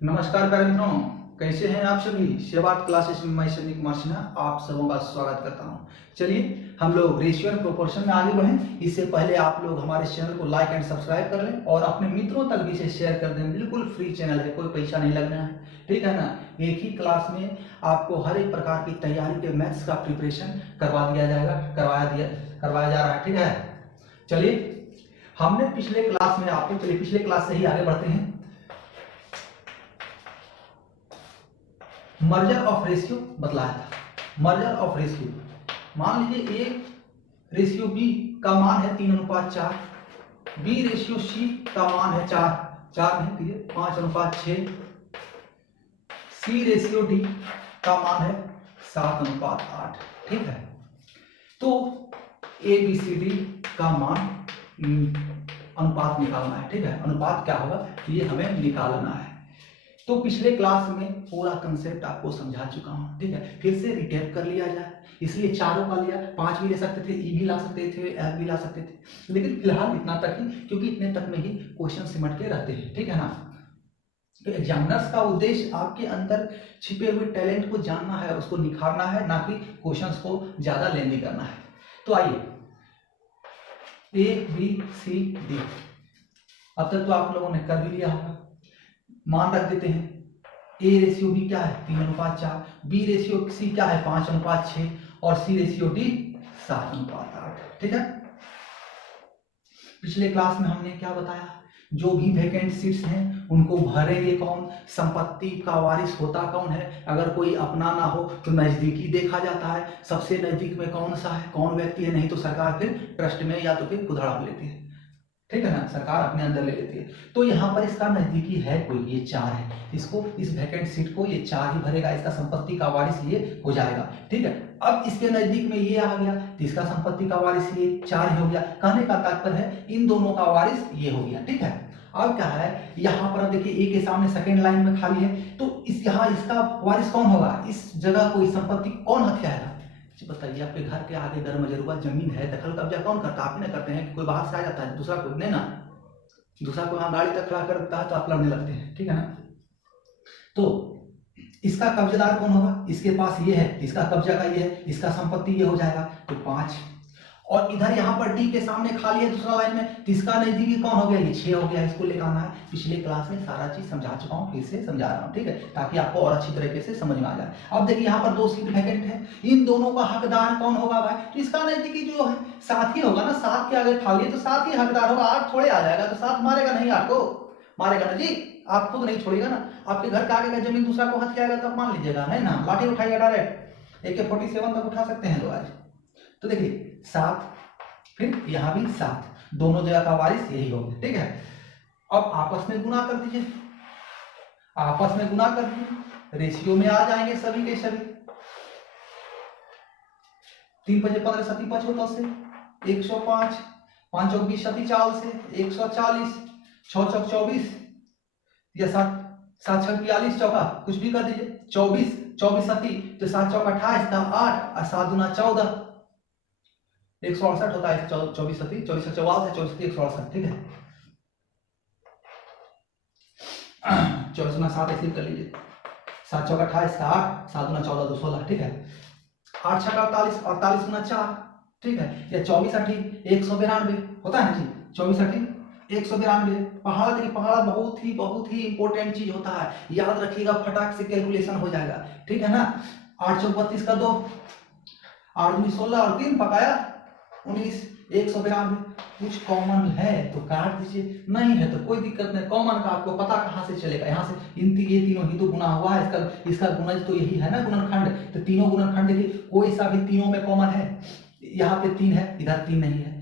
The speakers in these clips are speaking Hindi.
नमस्कार प्यारे मित्रों, कैसे हैं आप सभी। शेवाट क्लासेस में मैं सनी कुमार सिन्हा आप सबों का स्वागत करता हूं। चलिए हम लोग रेशियो एंड प्रोपोर्शन में आगे बढ़ें। इससे पहले आप लोग हमारे चैनल को लाइक एंड सब्सक्राइब कर लें और अपने मित्रों तक भी इसे शेयर कर दें। बिल्कुल फ्री चैनल है, कोई पैसा नहीं लगना है, ठीक है ना। एक ही क्लास में आपको हर एक प्रकार की तैयारी के मैथ्स का प्रिपरेशन करवाया जा रहा है, ठीक है। चलिए हमने पिछले क्लास में आपको, चलिए पिछले क्लास से ही आगे बढ़ते हैं। मर्जर ऑफ रेशियो बतलाया था। मर्जर ऑफ रेशियो, मान लीजिए ए रेशियो बी का मान है 3:4, बी रेशियो सी का मान है 4 नहीं 5:6, सी रेशियो डी का मान है 7:8, ठीक है। तो ए बी सी डी का मान अनुपात निकालना है, ठीक है। अनुपात क्या होगा ये हमें निकालना है। तो पिछले क्लास में पूरा कंसेप्ट आपको समझा चुका हूं, ठीक है। फिर से रिटेप कर लिया जाए, इसलिए चारों का लिया। 5 भी ले सकते थे, ई भी ला सकते थे, एफ भी ला सकते थे, लेकिन फिलहाल इतना तक ही, क्योंकि इतने तक में ही क्वेश्चन सिमट के रहते हैं, ठीक है ना। तो एग्जामिनर्स का उद्देश्य आपके अंदर छिपे हुए टैलेंट को जानना है, उसको निखारना है, ना कि क्वेश्चंस को ज्यादा लेंदी करना है। तो आइए ए बी सी डी अब तक तो आप लोगों ने कर भी लिया होगा। मान रख देते हैं। ए रेशियो बी क्या है 3:4, बी रेशियो सी क्या है 5:6 और सी रेशियो डी 7:8, ठीक है। पिछले क्लास में हमने क्या बताया, जो भी वैकेंट सीट्स हैं उनको भरेंगे कौन, संपत्ति का वारिस होता कौन है। अगर कोई अपना ना हो तो नजदीकी देखा जाता है, सबसे नजदीक में कौन सा है, कौन व्यक्ति है। नहीं तो सरकार फिर ट्रस्ट में या तो फिर खुद हड़प लेती है, ठीक है ना, सरकार अपने अंदर ले लेती है। तो यहाँ पर इसका नजदीकी है कोई, ये 4 है। इसको, इस वैकेंट सीट को ये 4 ही भरेगा, इसका संपत्ति का वारिस ये हो जाएगा, ठीक है। अब इसके नजदीक में ये आ गया तो इसका संपत्ति का वारिस ये 4 ही हो गया। कहने का तात्पर्य है इन दोनों का वारिस ये हो गया, ठीक है। अब क्या है, यहाँ पर अब देखिए ए के सामने सेकेंड लाइन में खाली है, तो इस यहाँ इसका वारिस कौन होगा, इस जगह को, इस संपत्ति कौन हथियाएगा। बताइए, आपके घर के आगे दर मजरूबा जमीन है, दखल कब्जा कौन करता है, आप ही ना करते हैं कि कोई बाहर से आ जाता है, दूसरा कोई नहीं ना। दूसरा कोई वहां गाड़ी तक खड़ा करता है तो आप लड़ने लगते हैं, ठीक है ना। तो इसका कब्जेदार कौन होगा, इसके पास ये है, इसका कब्जा का ये है, इसका संपत्ति ये हो जाएगा, तो 5। और इधर यहाँ पर डी के सामने खाली है दूसरा लाइन में, तो इसका नजदीकी कौन हो गया, ये 6 हो गया। इसको लेकर आना है। पिछले क्लास में सारा चीज समझा चुका हूँ, फिर से समझा रहा हूँ, ठीक है, ताकि आपको और अच्छी तरीके से समझ में आ जाए। अब देखिए यहाँ पर 2 सीट वैकेंट है, इन दोनों का हकदार कौन होगा भाई, तो इसका नजदीकी जो है 7 ही होगा ना। 7 के आगे खाली है तो 7 ही हकदार होगा, 8 थोड़े आ जाएगा, तो 7 मारेगा नहीं, 8 को मारेगा ना जी। आप खुद नहीं छोड़ेगा ना, आपके घर के आगे का जमीन दूसरा को हथियाएगा तो मान लीजिएगा, नहीं ना, लाठी उठाइएगा डायरेक्ट, AK-47 तक उठा सकते हैं लोग आज। तो देखिए 7, फिर यहां भी 7, दोनों जगह का वारिस यही हो गया, ठीक है। अब आपस में गुना कर दीजिए, आपस में गुना कर दीजिए, रेशियो में आ जाएंगे सभी के सभी। 3 × 5 = 15, 7 × 5 = 10 से 105, 5 × 20 = 40 से 140, 6 × 6 = 24 या 7 × 6 = 42, चौका कुछ भी कर दीजिए, 24 24 7 तो 7 × 4 = 28 का 8 और 7 × 14 168 होता है। 24 7 24 × 44 है, 24 168, ठीक है। 24 × 7 ऐसे कर लीजिए, 7 × 4 = 28 का 8, 7 × 14 216, ठीक है। 8 × 6 = 48, 48 × 4, ठीक है। या 24 8 192 होता है ना जी, 24 8 192। पहाड़ा देखिए, पहाड़ा बहुत ही इंपॉर्टेंट चीज होता है, याद रखिएगा, फटाक से कैलकुलेशन हो जाएगा, ठीक है ना। 8 × 32 का 2, 8 × 16 और 3 पकाया 19, 192। कुछ कॉमन है तो काट दीजिए, नहीं है तो कोई दिक्कत नहीं। कॉमन का आपको पता कहां से चलेगा, यहाँ से ये तीनों ही तो गुना हुआ है, इसका गुणज तो यही है ना, गुणनखंड। तो तीनों गुणनखंड देखिए, कोई सा भी तीनों में कॉमन है। यहाँ पे 3 है, इधर 3 नहीं है,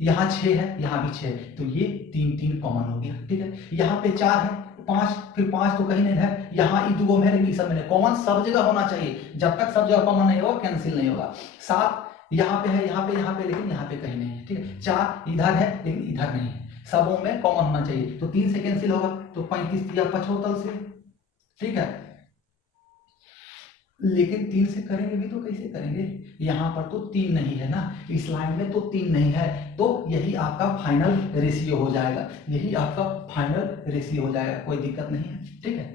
यहाँ 6 है, यहाँ भी 6 है, तो ये 3 3 कॉमन हो गया, ठीक है। यहाँ पे 4 है, 5, फिर 5 तो कहीं नहीं है, यहाँ ई 2 में, लेकिन सब में कॉमन सब जगह होना चाहिए। जब तक सब जगह कॉमन नहीं होगा कैंसिल नहीं होगा। 7 यहाँ पे है, यहाँ पे, लेकिन यहाँ पे कहीं नहीं है, ठीक है। 4 इधर है लेकिन इधर नहीं है, सबों में कॉमन होना चाहिए। तो 3 से कैंसिल होगा, तो 35 या 75 से, ठीक है। लेकिन 3 से करेंगे भी तो कैसे करेंगे, यहाँ पर तो 3 नहीं है ना, इस लाइन में तो 3 नहीं है, तो यही आपका फाइनल रेशियो हो जाएगा, यही आपका फाइनल रेशियो हो जाएगा, कोई दिक्कत नहीं है, ठीक है।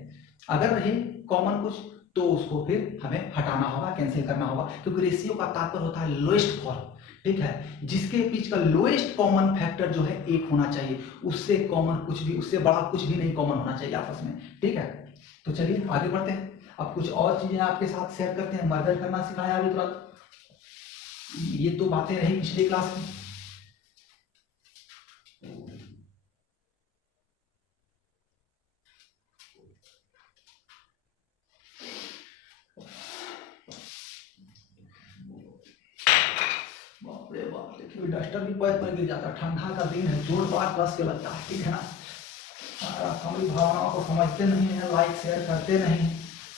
अगर रहे कॉमन कुछ तो उसको फिर हमें हटाना होगा, कैंसिल करना होगा, क्योंकि रेशियो का तात्पर्य होता है लोएस्ट फॉर्म, ठीक है, जिसके बीच का लोएस्ट कॉमन फैक्टर जो है एक होना चाहिए, उससे कॉमन कुछ भी, उससे बड़ा कुछ भी नहीं कॉमन होना चाहिए आपस में, ठीक है। तो चलिए आगे बढ़ते हैं, अब कुछ और चीजें आपके साथ शेयर करते हैं। मर्जर करना सिखाया अभी तुरंत, ये तो बातें रही पिछले क्लास की। बाप रे बाप, देखिए डस्टर भी पैर पर गिर जाता है, ठंडा का दिन है, जोरदार कस के लगता है, ठीक है ना। हमारी भावनाओं को समझते नहीं है, लाइक शेयर करते नहीं,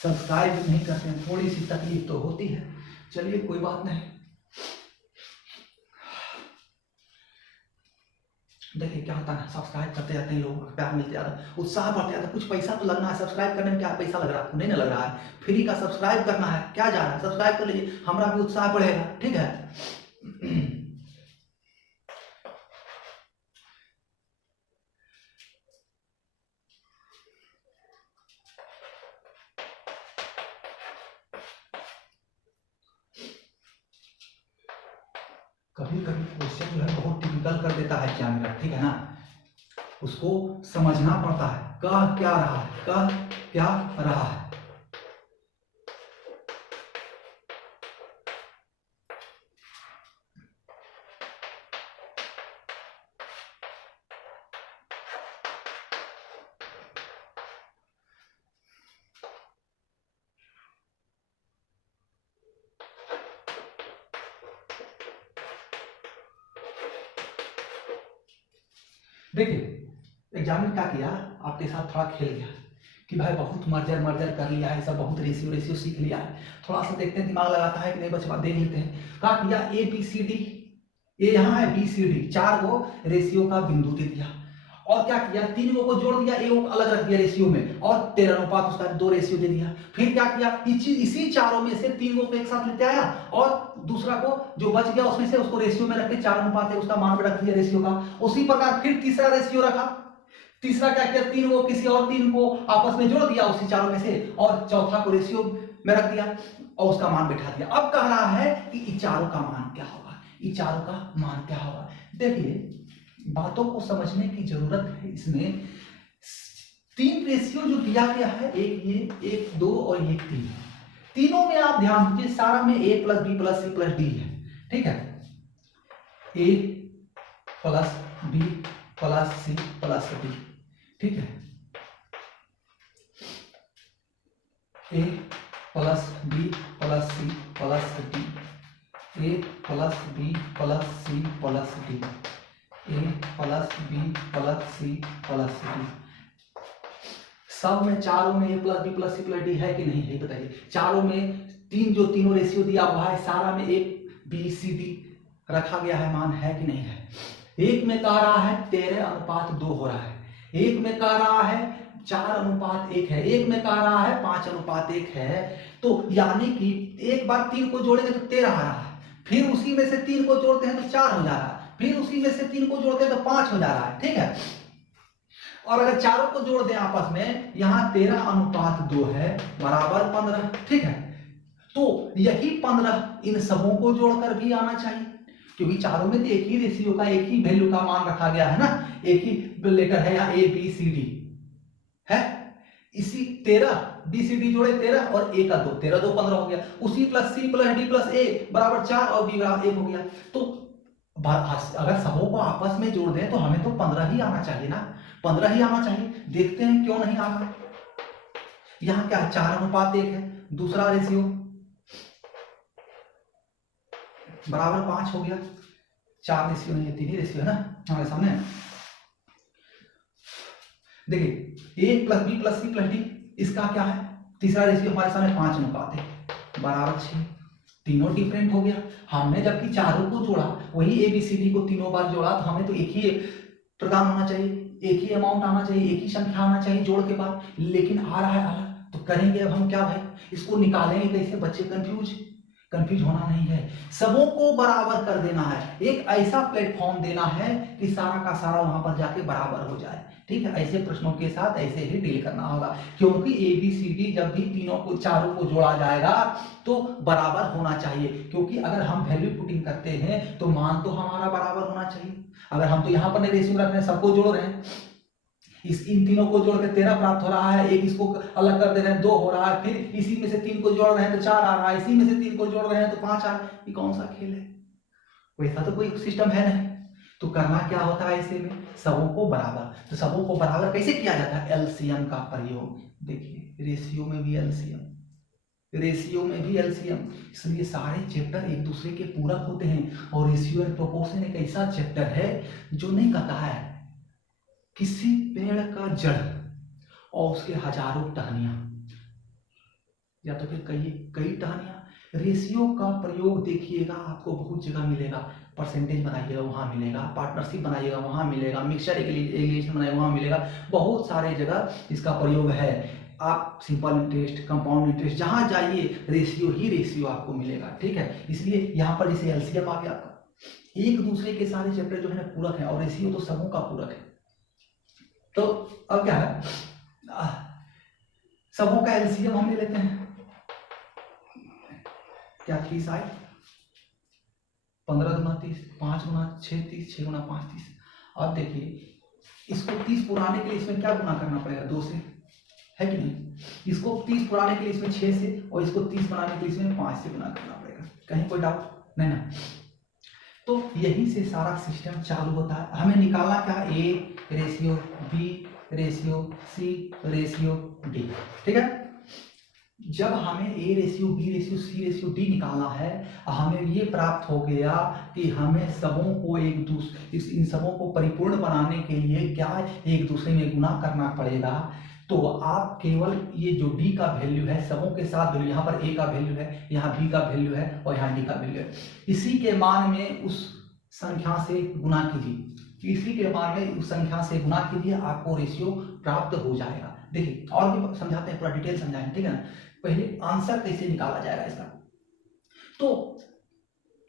सब्सक्राइब नहीं करते हैं, थोड़ी सी तकलीफ तो होती है, चलिए कोई बात नहीं। देखिए क्या होता है, सब्सक्राइब करते जाते हैं, लोगों का प्यार मिलते जाता है, उत्साह बढ़ते जाता है, कुछ पैसा तो लगना है सब्सक्राइब करने में, क्या पैसा लग रहा है? नहीं ना लग रहा है, फ्री का सब्सक्राइब करना है, क्या जा रहा है, सब्सक्राइब कर लीजिए, हमारा भी उत्साह बढ़ेगा, ठीक है। कभी कभी क्वेश्चन जो है बहुत टिपिकल कर देता है क्या, ठीक है ना, उसको समझना पड़ता है, कह क्या रहा है, कह क्या रहा है। देखिए एग्जाम में क्या किया, आपके साथ थोड़ा खेल गया कि भाई बहुत मर्जर मर्जर कर लिया है, सब बहुत रेशियो रेशियो सीख लिया है, थोड़ा सा देखते हैं दिमाग लगाता है कि नहीं बचवा, देख लेते हैं। क्या किया, ए बी सी डी, ए यहाँ है बी सी डी, चार को रेशियो का बिंदु दे दिया, और क्या किया, तीन को जोड़ दिया, ए को अलग रख दिया रेशियो में, और 13 अनुपात उसका 2 रेशियो दे दिया। फिर क्या किया, इसी चारों में से तीन को एक साथ लेते आया, और दूसरा को जो बच गया उसमें से उसको रेशियो में रख के 4 अनुपात है उसका मान रख दिया रेशियो का। उसी प्रकार फिर तीसरा रेशियो रखा, तीसरा क्या किया, तीन को किसी और तीन को आपस में जोड़ दिया उसी चारों में से, और चौथा को रेशियो में रख दिया और उसका मान बैठा दिया। अब कह रहा है कि इन चारों का मान क्या होगा, इन चारों का मान क्या होगा। देखिए बातों को समझने की जरूरत है, इसमें तीन रेशियो जो दिया गया है, एक ये, एक दो और एक तीन, तीनों में आप ध्यान दीजिए सारा में a plus B plus C plus D है, ठीक है, a plus B plus C plus D, ठीक है, a plus B plus C plus D, a plus B plus C plus D, a plus B plus C plus D. सब में चारों में a plus B plus C plus D है कि नहीं है बताइए। चारों में तीनों रेशियो दिया हुआ है, सारा में a b c d रखा गया है, मान है कि नहीं है। एक में कह रहा है 13 अनुपात 2 हो रहा है, एक में कह रहा है 4 अनुपात 1 है, एक में कह रहा है 5 अनुपात 1 है। तो यानी कि एक बार 3 को जोड़ेंगे तो 13 आ रहा है, फिर उसी में से 3 को जोड़ते हैं तो 4 हो जा रहा है, फिर उसी में से 3 को जोड़ते हैं तो 5 हो जा रहा है, ठीक है। और अगर चारों को जोड़ दें आपस में, यहाँ 13 अनुपात 2 है बराबर 15, ठीक है। तो यही 15 इन सबों को जोड़कर भी आना चाहिए, क्योंकि चारों में तो एक ही रेशियो का, एक ही वैल्यू का मान रखा गया है ना, एक ही लेटर है यहाँ ए बी सी डी है। इसी 13 बी सी डी जोड़े 13 और ए का 2, 13 2 15 हो गया, उसी plus C plus D plus A बराबर 4 और बी बराबर 1 हो गया। तो अगर सबों को आपस में जोड़ दें तो हमें तो 15 ही आना चाहिए ना, 15 ही आना चाहिए। देखते हैं क्यों नहीं आ रहा। यहाँ क्या है, 4 अनुपात 1 है, दूसरा रेशियो बराबर 5 हो गया, 4 रेशियो नहीं है, 3 ही रेशियो है ना हमारे सामने। देखिए A plus B plus C plus D, इसका क्या है, तीसरा रेशियो हमारे सामने 5 अनुपात है बराबर 6, तीनों डिफरेंट हो गया। हमने जबकि चारों को जोड़ा, वही ए बी सी डी को तीनों बार जोड़ा, तो हमें तो एक ही प्रदान होना चाहिए, एक ही अमाउंट आना चाहिए, एक ही संख्या आना चाहिए जोड़ के बाद, लेकिन आ रहा है अलग। तो करेंगे अब हम क्या भाई, इसको निकालेंगे कैसे, बच्चे कंफ्यूज कंफ्यूज होना नहीं है, सबों को बराबर कर देना है, एक ऐसा प्लेटफॉर्म देना है कि सारा का सारा वहां पर जाके बराबर हो जाए। ठीक है, ऐसे प्रश्नों के साथ ऐसे ही डील करना होगा, क्योंकि ABCD जब भी तीनों को चारों को जोड़ा जाएगा तो बराबर होना चाहिए, क्योंकि अगर हम वैल्यू पुटिंग करते हैं तो मान तो हमारा बराबर होना चाहिए। अगर हम तो यहाँ पर नहीं रेशियो रख रहे हैं, सबको जोड़ रहे हैं, इन तीनों को जोड़ के 13 प्राप्त हो रहा है, एक इसको अलग कर दे रहे हैं 2 हो रहा है, फिर इसी में से 3 को जोड़ रहे हैं तो 4 आ रहा है, इसी में से 3 को जोड़ रहे हैं तो 5 आ रहा है। ये कौन सा खेल है? वैसा तो कोई सिस्टम है नहीं। तो करना क्या होता है ऐसे में, सबों को बराबर। तो सबों को बराबर कैसे किया जाता है? एलसीएम का प्रयोग। देखिए रेशियो में भी एलसीएम, रेशियो में भी एलसीएम, इसलिए सारे चैप्टर एक दूसरे के पूरक होते हैं। और रेशियो एंड प्रोपोर्शन एक ऐसा चैप्टर है जो नहीं कहता है किसी पेड़ का जड़ और उसके हजारों टहनियां, या तो फिर कई टहनियां। रेशियो का प्रयोग देखिएगा आपको बहुत जगह मिलेगा, परसेंटेज बनाइएगा वहां मिलेगा, पार्टनरशिप बनाइएगा वहां मिलेगा, मिक्सचर एलिगेशन बनाइएगा वहां मिलेगा, बहुत सारे जगह इसका प्रयोग है। आप सिंपल इंटरेस्ट, कंपाउंड इंटरेस्ट, जहां जाइए रेशियो ही रेशियो आपको मिलेगा। ठीक है, इसलिए यहाँ पर जैसे एलसीएम आ गया आपका, एक दूसरे के सारे चैप्टर जो है ना पूरक है, और रेशियो तो सबों का पूरक है। तो अब क्या है, सबों का एलसीएम हम ले लेते हैं, क्या 30 आए, 15 गुना 30, 5 गुना 6 30, 6 गुना 5 30। अब देखिए इसको 30 पुराने के लिए इसमें क्या गुना करना पड़ेगा? 2 से, है कि नहीं? इसको 30 पुराने के लिए इसमें 6 से, और इसको 30 बनाने के लिए इसमें 5 से गुना करना पड़ेगा। कहीं कोई डाउट नहीं ना? तो यही से सारा सिस्टम चालू होता है। हमें निकालना क्या? A ratio B ratio C ratio D। ठीक है, जब हमें A ratio B ratio C ratio D निकालना है, हमें ये प्राप्त हो गया कि हमें सबों को इन सबों को परिपूर्ण बनाने के लिए क्या एक दूसरे में गुना करना पड़ेगा। तो आप केवल ये जो D का वैल्यू है सबों के साथ वैल्यू, यहाँ पर A का वैल्यू है, यहाँ B का वैल्यू है, और यहाँ D का वैल्यू है, इसी के मान में उस संख्या से गुना कीजिए, इसी के मान में उस संख्या से गुना कीजिए, आपको रेशियो प्राप्त हो जाएगा। देखिए और भी समझाते हैं, पूरा डिटेल समझाएंगे, ठीक है ना? पहले आंसर कैसे निकाला जाएगा इसका। तो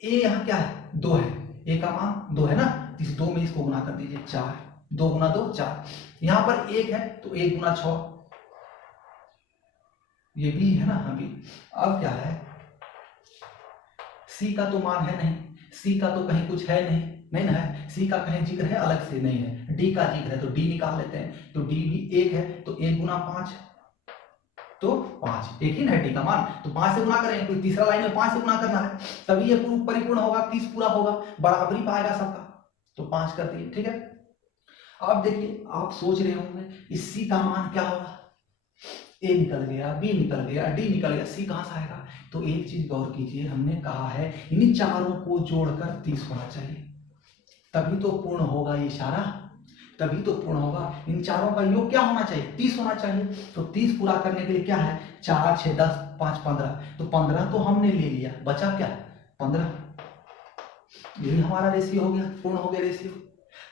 A यहाँ क्या है? 2 है, A का मान 2 है ना, इस 2 में इसको गुना कर दीजिए, 4, 2 गुना 2 4। यहाँ पर 1 है तो 1 गुना 6, ये भी है ना, हाँ भी। अब क्या है, C का तो मान है नहीं, C का तो कहीं कुछ है नहीं ना है, C का कहीं जिक्र है अलग से नहीं है, D का जिक्र है तो D निकाल लेते हैं। तो D भी 1 है तो 1 गुना 5 तो 5, एक ही ना है D का मान, तो 5 से गुना करेंगे, कोई तीसरा लाइन में 5 से गुना करना है, तभी ये परिपूर्ण होगा, 30 पूरा होगा, बराबरी पाएगा सबका, तो 5 कर दिए। ठीक है, अब देखिए आप सोच रहे होंगे इस C का मान क्या होगा? A निकल गया, B निकल गया, D निकल गया, C कहां से आएगा? तो एक चीज गौर कीजिए, हमने कहा है इन चारों को जोड़कर 30 होना चाहिए, तभी तो पूर्ण होगा ये इशारा, तभी तो पूर्ण होगा। इन चारों का योग क्या होना चाहिए? 30 होना चाहिए। तो 30 पूरा करने के लिए क्या है? 4 6 10 5 15, तो 15 तो हमने ले लिया, बचा क्या? 15। यही हमारा रेशियो हो गया, पूर्ण हो गया रेशियो।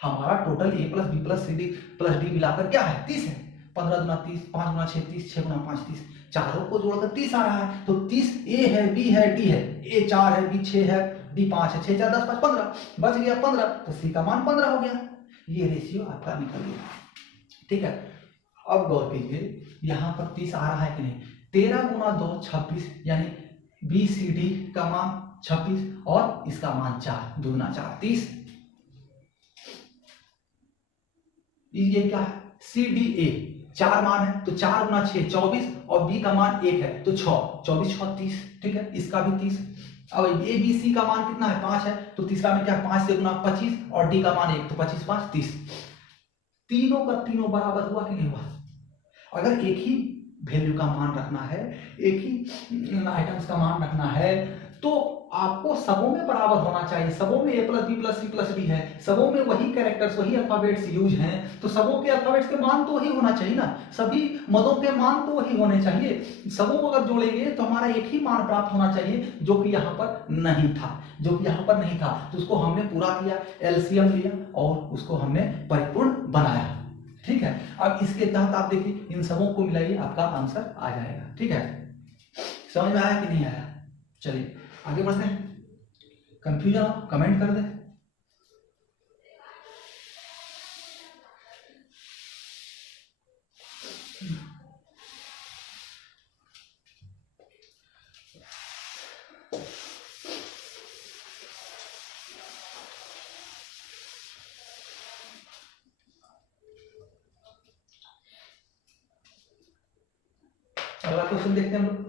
हमारा total A plus B plus CD plus D मिलाकर क्या है? 30 है। 15 गुना 30, 5 गुना 6 30, 6 गुना 5 30, चारों को जोड़कर 30 आ रहा है। तो 30 A है, B है, D है, A 4 है, B 6 है, D 5 है, 6 4 10 5 15, बच गया 15, तो C का मान 15 हो गया। ये रेशियो आपका निकल गया। ठीक है, अब गौर कीजिए यहाँ पर 30 आ रहा है कि नहीं? 13 गुना 2 26, यानी BCD का मान 26 और इसका मान 4, 2 गुना 4 30। ये क्या है? CDA 4 मान है तो 4 गुना 6 24, और B का मान 1 है तो 6, 24 6 30। ठीक है, इसका भी 30। अब ABC का मान कितना है? 5 है, तो तीसरा में क्या है? 5 से गुना 25, और D का मान 1, तो 25 5 30। तीनों का तीनों बराबर हुआ कि नहीं हुआ? अगर एक ही वैल्यू का मान रखना है, एक ही आइटम्स का मान रखना है, तो आपको सबों में बराबर होना चाहिए। सबों में A plus B plus C plus D है, सबों में वही कैरेक्टर्स, वही अल्फाबेट्स यूज हैं, तो सबों के अल्फाबेट्स के मान तो वही होना चाहिए ना, सभी मदों के मान तो वही होने चाहिए। सबों को अगर जोड़ेंगे तो हमारा एक ही मान प्राप्त होना चाहिए, जो कि यहाँ पर नहीं था, जो कि यहाँ पर नहीं था, तो उसको हमने पूरा किया, एलसीएम लिया और उसको हमने परिपूर्ण बनाया। ठीक है, अब इसके तहत आप देखिए इन सबों को मिलाइए, आपका आंसर आ जाएगा। ठीक है, समझ में आया कि नहीं आया? चलिए आगे बढ़ते हैं, कंफ्यूजन हो कमेंट कर दे। अगला क्वेश्चन देखते हैं हम लोग।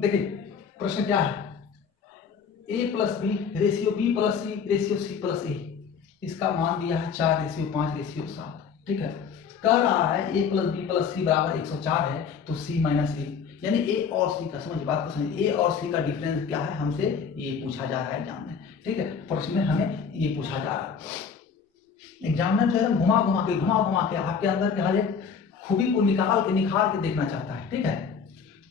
देखिए प्रश्न क्या है, a plus B ratio b plus C ratio c plus a, इसका मान दिया है 4:5:7। ठीक है, कह रहा है a plus B plus C बराबर 104 है तो c माइनस a, यानी a और c का, समझिए बात को समझिए, a और c का डिफरेंस क्या है हमसे ये पूछा जा रहा है एग्जाम में। ठीक है, प्रश्न में हमें ये पूछा जा रहा है। एग्जामिनर जो है घुमा घुमा के आपके अंदर के हर एक खूबी को निखार के देखना चाहता है। ठीक है,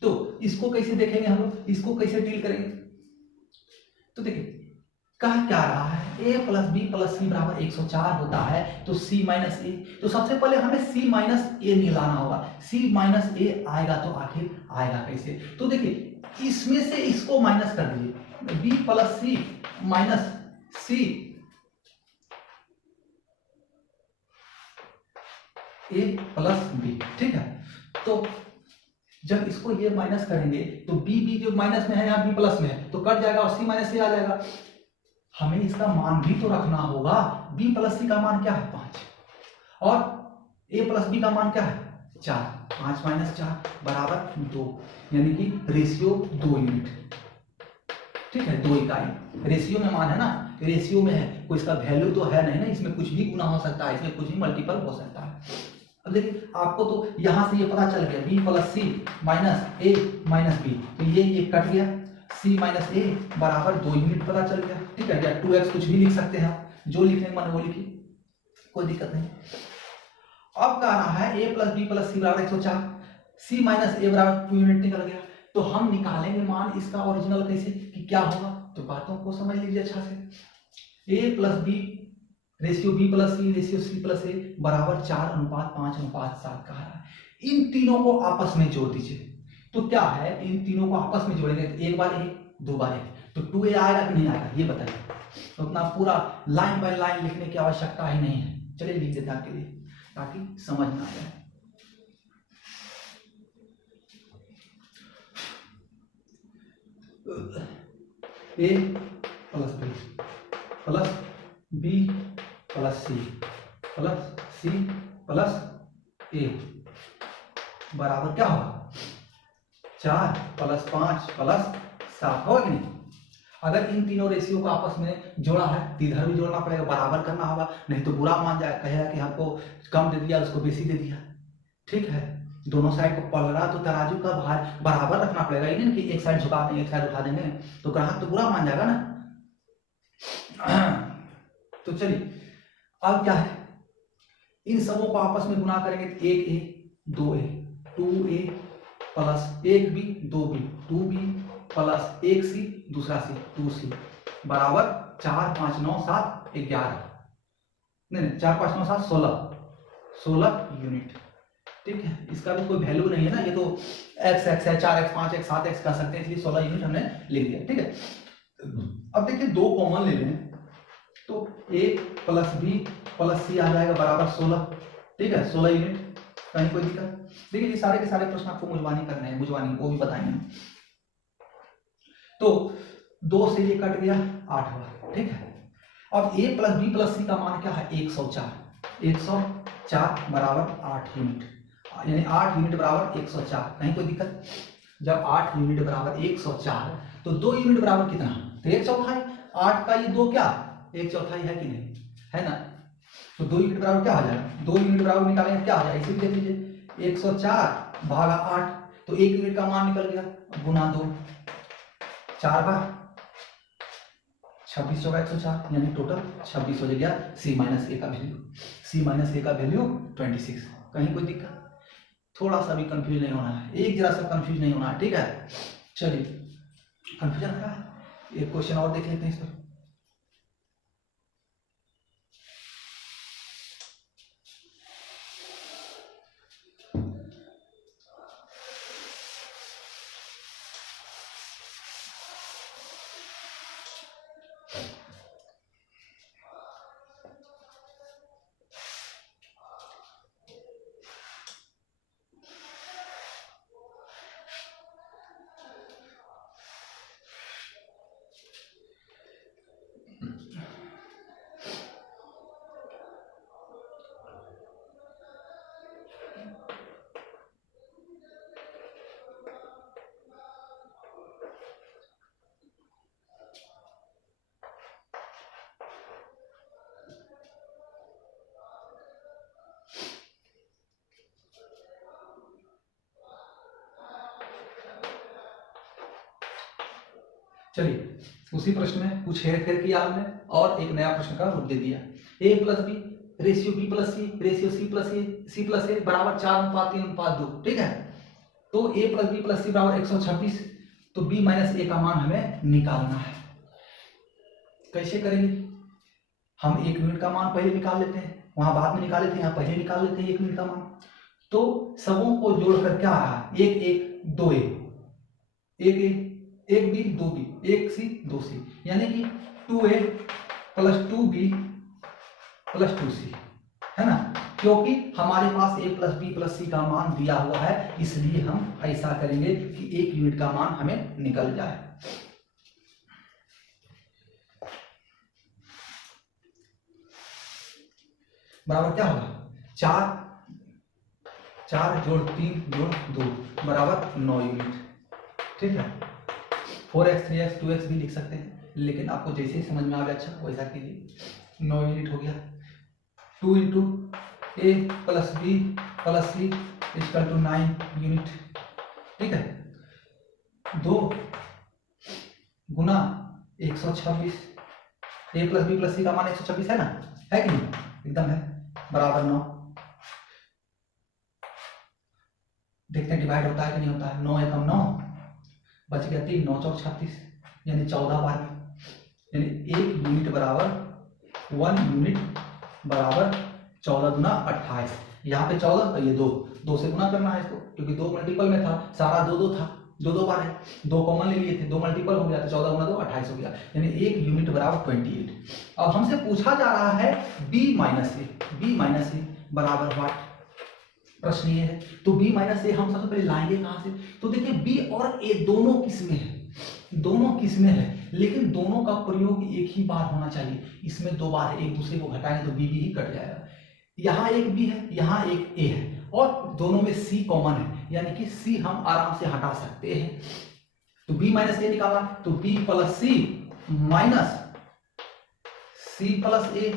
तो इसको कैसे देखेंगे हम लोग, इसको कैसे डील करेंगे, तो देखिए कह क्या रहा है, a plus B plus C बराबर 104 होता है तो c माइनस ए, तो सबसे पहले हमें c माइनस ए निकालना होगा। c माइनस ए आएगा तो आखिर आएगा कैसे, तो देखिए इसमें से इसको माइनस कर दीजिए, b plus C minus C a plus B. ठीक है, तो जब इसको ये माइनस करेंगे तो बी जो माइनस में है यहाँ बी प्लस में है तो कट जाएगा और सी माइनस से आ जाएगा। हमें इसका मान भी तो रखना होगा, बी प्लस सी का मान क्या है 5 और ए प्लस बी का मान क्या है 4, 5 माइनस 4 बराबर 2, यानी कि रेशियो 2 यूनिट। ठीक है, 2 इकाई रेशियो में मान है ना, रेशियो में है, कोई इसका वैल्यू तो है नहीं ना, इसमें कुछ भी गुना हो सकता है, इसमें कुछ भी मल्टीपल हो सकता है। अब देखिए आपको तो यहां से ये पता चल गया, b प्लस सी माइनस ए माइनस बी, तो ये कट गया, c माइनस ए बराबर 2 यूनिट पता चल गया। ठीक है, या 2x कुछ भी लिख सकते हैं आप, जो लिखने मन वो लिखिए, कोई दिक्कत नहीं। अब कह रहा है a plus B plus C बराबर 104, c माइनस ए बराबर 2 यूनिट निकल गया, तो हम निकालेंगे मान इसका ओरिजिनल कैसे कि क्या होगा, तो बातों को समझ लीजिए अच्छा से। a plus B ratio b plus C ratio c plus A बराबर 4:5:7 कहा है। इन तीनों को आपस में जोड़ दीजिए, तो क्या है, इन तीनों को आपस में जोड़ेंगे तो एक बार एक, दो बार एक, तो 2a आएगा कि नहीं आएगा ये बताइए। तो उतना पूरा लाइन बाय लाइन लिखने की आवश्यकता ही नहीं है, चलिए लिख देते हैं आपके लिए ताकि समझ में आ जाए। a plus B plus B plus C plus A बराबर क्या होगा 4 + 5 + 7 होगा कि नहीं। अगर इन तीनों रेशियो को आपस में जोड़ा है तो इधर भी जोड़ना पड़ेगा, बराबर करना होगा, नहीं तो बुरा मान जाए, कहेगा कि हमको कम दे दिया उसको बेसी दे दिया। ठीक है, दोनों साइड को पल रहा तो तराजू का भार बराबर रखना पड़ेगा, ये नहीं कि एक साइड झुका देंगे एक साइड उठा देंगे, तो ग्राहक तो बुरा मान जाएगा ना। तो चलिए अब क्या है, इन सबों को आपस में गुना करेंगे तो 1a 2a 2a plus 1b 2b 2b plus 1c दूसरा c 2c बराबर 4 5 9 7 11, नहीं 4 5 9 7 16 यूनिट। ठीक है, इसका भी कोई वैल्यू नहीं है ना, ये तो x है 4x 5x 7x कर सकते हैं, इसलिए 16 यूनिट हमने लिख दिया। ठीक है, अब देखिए दो कॉमन ले लें तो a प्लस बी प्लस सी आ जाएगा बराबर 16। ठीक है, 16 यूनिट, कहीं कोई दिक्कत। देखिए ये सारे के सारे प्रश्न आपको मुजवानी करने हैं, मुजवानी वो भी बताएंगे। तो 2 से ये कट गया 8 हुआ। ठीक है, अब a plus B plus C का मान क्या है 104 बराबर 8 यूनिट, यानी 8 यूनिट बराबर 104, कहीं कोई दिक्कत। जब 8 यूनिट बराबर 104 तो 2 यूनिट बराबर कितना, तो 1/4, 8 का ये 2 क्या 1/4 है कि नहीं, है ना। तो 2 यूनिट बराबर क्या हो जाएगा, 2 यूनिट बराबर निकालेंगे क्या हो जाएगा, इसे भी देख लीजिए 104 भागा 8, तो 1 यूनिट का मान निकल गया गुना 2, 4 बार 26 चौका 104 यानी टोटल 26 हो गया सी माइनस ए का वैल्यू। सी माइनस ए का वैल्यू 26। कहीं कोई दिक्कत? थोड़ा सा भी कंफ्यूज नहीं होना है, एक जरा सा कंफ्यूज नहीं होना है, ठीक है। चलिए कंफ्यूजन है, एक क्वेश्चन और देख लेते हैं इस पर। चलिए उसी प्रश्न में कुछ हेर फेर किया हमने और एक नया प्रश्न का रूप दे दिया। a plus B ratio b plus C ratio C plus A बराबर 4:3:2, ठीक है। तो a plus B plus C बराबर 126, तो b माइनस ए का मान हमें निकालना है। कैसे करेंगे? हम 1 यूनिट का मान पहले निकाल लेते हैं, वहां बाद में निकाले थे, यहाँ पहले निकाल लेते हैं 1 यूनिट का मान। तो सबों को जोड़कर क्या आया? 1 1 2 a, 1 a 1 b 2 b 1 c 2 c, यानी कि 2a plus 2b plus 2c, है ना। क्योंकि हमारे पास a plus B plus C का मान दिया हुआ है, इसलिए हम ऐसा करेंगे कि 1 यूनिट का मान हमें निकल जाए। बराबर क्या होगा? 4 जोड़ 3 जोड़ 2 बराबर 9 यूनिट, ठीक है। 4x 3x 2x भी लिख सकते हैं, लेकिन आपको जैसे ही समझ में आ गया अच्छा वैसा कीजिए। 9 यूनिट हो गया। 2 into A plus B plus C equal to 9 unit, ठीक है। 2 गुना 126, A plus B plus C का मान 126 है ना, है कि नहीं? एकदम है, बराबर 9। देखते हैं डिवाइड होता है कि नहीं होता है। 9 एकम 9, बच गया 3, 9 चौक 36, यानी 14 बार में, यानी 1 यूनिट बराबर 1 यूनिट बराबर 14 गुना 28। यहाँ पे 14 तो ये 2 से गुना करना है इसको, क्योंकि 2 मल्टीपल में था, सारा 2 2 था, 2 बार है, 2 कॉमन ले लिए थे, 2 मल्टीपल हो गया तो 14 गुना 2 28 हो गया, यानी 1 यूनिट बराबर 28। अब हमसे पूछा जा रहा है b माइनस ए बराबर व्हाट? प्रश्न ये है। तो b माइनस ए हम सबसे पहले लाएंगे कहां से? तो देखिए b और a दोनों किस्में हैं, दोनों किस्में हैं, लेकिन दोनों का प्रयोग एक ही बार होना चाहिए। इसमें 2 बार है, एक दूसरे को घटाएंगे तो b ही कट जाएगा। यहाँ एक b है, यहाँ एक a है, और दोनों में c कॉमन है, यानी कि c हम आराम से हटा सकते हैं। तो b माइनस ए निकाला, तो b plus C minus c plus A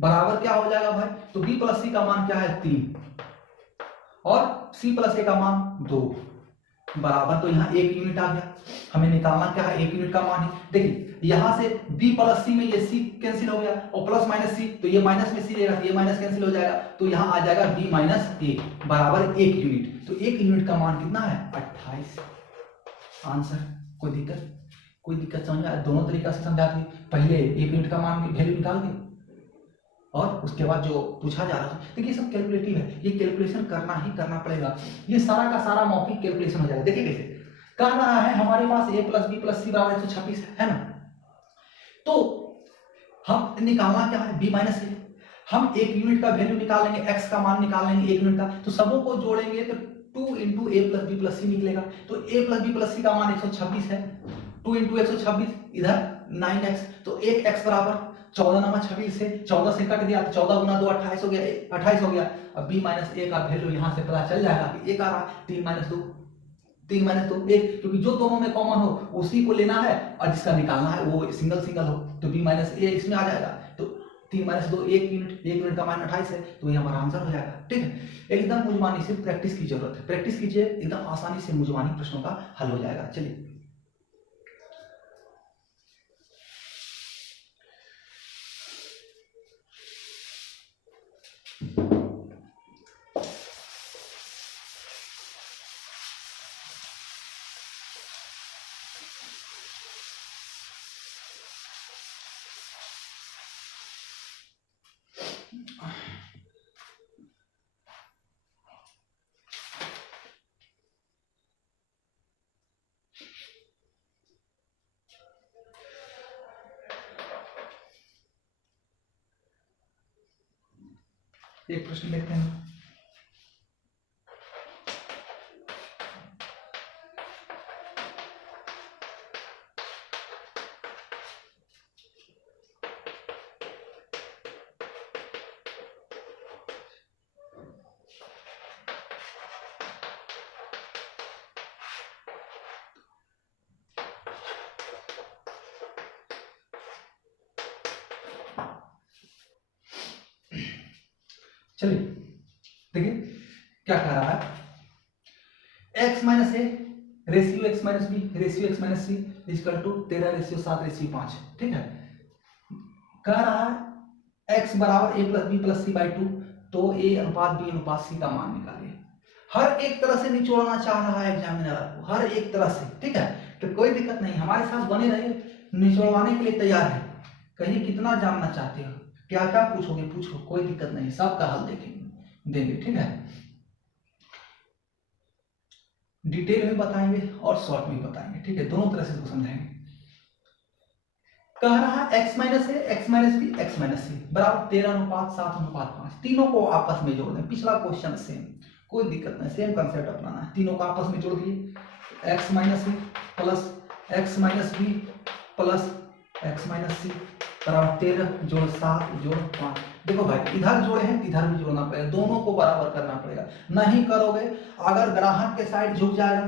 बराबर क्या हो जाएगा भाई? तो b प्लस सी का मान क्या है? 3, और c प्लस ए का मान 2 बराबर, तो यहाँ 1 यूनिट आ गया। हमें निकालना क्या है? 1 यूनिट का मान ही। देखिए यहाँ से b प्लस सी में ये c कैंसिल हो गया, और प्लस माइनस सी, तो ये माइनस में c रहेगा, तो ये माइनस कैंसिल हो जाएगा, तो यहाँ आ जाएगा b माइनस ए बराबर 1 यूनिट। तो 1 यूनिट का मान कितना है? 28। आंसर। कोई दिक्कत समझ में आया? दोनों तरीका से समझा दी, पहले 1 यूनिट का मान की वैल्यू निकाल के, और उसके बाद जो पूछा जा रहा था। देखिए सब कैलकुलेटिव है, ये कैलकुलेशन करना ही करना पड़ेगा, ये सारा का सारा मौखिक कैलकुलेशन हो जाएगा। देखिए कैसे कह रहा है, हमारे पास a plus B plus C बराबर 126 है ना, तो हम निकालना क्या है? b माइनस ए। हम 1 यूनिट का वैल्यू निकालेंगे, x का मान निकालेंगे 1 यूनिट का, तो सबों को जोड़ेंगे तो 2 into A plus B plus सी निकलेगा। तो a plus B plus C का मान 126 है, 2 इंटू 126 इधर 9x, तो 1x बराबर 14 नमा 26 से 14 से कट गया, तो 14 गुना 2 28 हो गया, 28 हो गया। अब b माइनस ए का वैल्यू यहाँ से पता चल जाएगा कि 1 आ रहा है। 3 माइनस 2 1, क्योंकि जो दोनों में कॉमन हो उसी को लेना है, और जिसका निकालना है वो सिंगल हो, तो b माइनस ए इसमें आ जाएगा। तो 3 माइनस 2 1 यूनिट का मान 28 है, तो ये हमारा आंसर हो जाएगा। ठीक है, एकदम मुजमानी से प्रैक्टिस की जरूरत है, प्रैक्टिस कीजिए, एकदम आसानी से मुजमानी प्रश्नों का हल हो जाएगा। चलिए एक प्रश्न देखते हैं। चलिए देखिए क्या कह रहा है, x minus A ratio x minus B ratio x minus C equal to 13:7:5। ठीक है, कह रहा है x बराबर a plus B plus C by 2, तो a अनुपात b अनुपात c का मान निकालिए। हर एक तरह से निचोड़ना चाह रहा है एग्जामिनर आपको, हर एक तरह से। ठीक है, तो कोई दिक्कत नहीं, हमारे साथ बने रहिए, निचोड़वाने के लिए तैयार है। कहीं कितना जानना चाहते हो, क्या क्या पूछोगे पूछो, कोई दिक्कत नहीं, सबका हल देंगे। ठीक है, डिटेल में बताएंगे और शॉर्ट में बताएंगे। ठीक है, दोनों तरह से इसको समझाएंगे। कह रहा है x minus A X minus B X minus C बराबर 13:7:5। तीनों को आपस में जोड़ दें, पिछला क्वेश्चन सेम, कोई दिक्कत नहीं, सेम कंसेप्ट अपनाना है। तीनों को आपस में जोड़ दिए, x minus A plus X minus B plus X minus C बराबर 13+7+5। देखो भाई, इधर जोड़े हैं इधर भी जोड़ना पड़ेगा, दोनों को बराबर करना पड़ेगा। नहीं करोगे, अगर ग्राहक के साइड झुक जाएगा,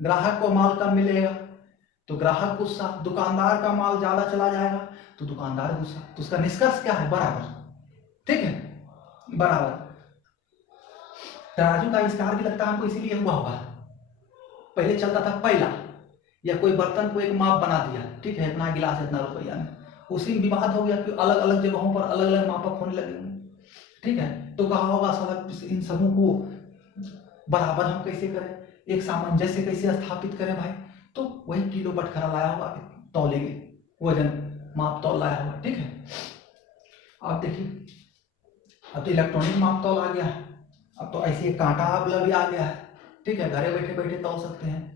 ग्राहक को माल कम मिलेगा तो ग्राहक गुस्सा, दुकानदार का माल ज्यादा चला जाएगा तो दुकानदार गुस्सा, तो उसका निष्कर्ष क्या है, बराबर। ठीक है, बराबर। तराजू का आविष्कार भी लगता है हमको इसीलिए हुआ होगा। पहले चलता था पहला, या कोई बर्तन को एक माप बना दिया, ठीक है, इतना गिलास इतना रुपया में, उसी में विवाद हो गया कि अलग अलग जगहों पर अलग अलग मापक होने लगे। ठीक है, तो कहा होगा साला इन सबों को बराबर हम कैसे करें, एक सामंजस्य कैसे स्थापित करें भाई, तो वही किलो बटखरा लाया होगा, तौलेंगे, वजन माप तौल लाया होगा। ठीक है, अब देखिए, अब तो इलेक्ट्रॉनिक माप तौल आ गया है, अब तो ऐसे कांटा वाला भी आ गया है। ठीक है, घरे बैठे बैठे तौल सकते हैं।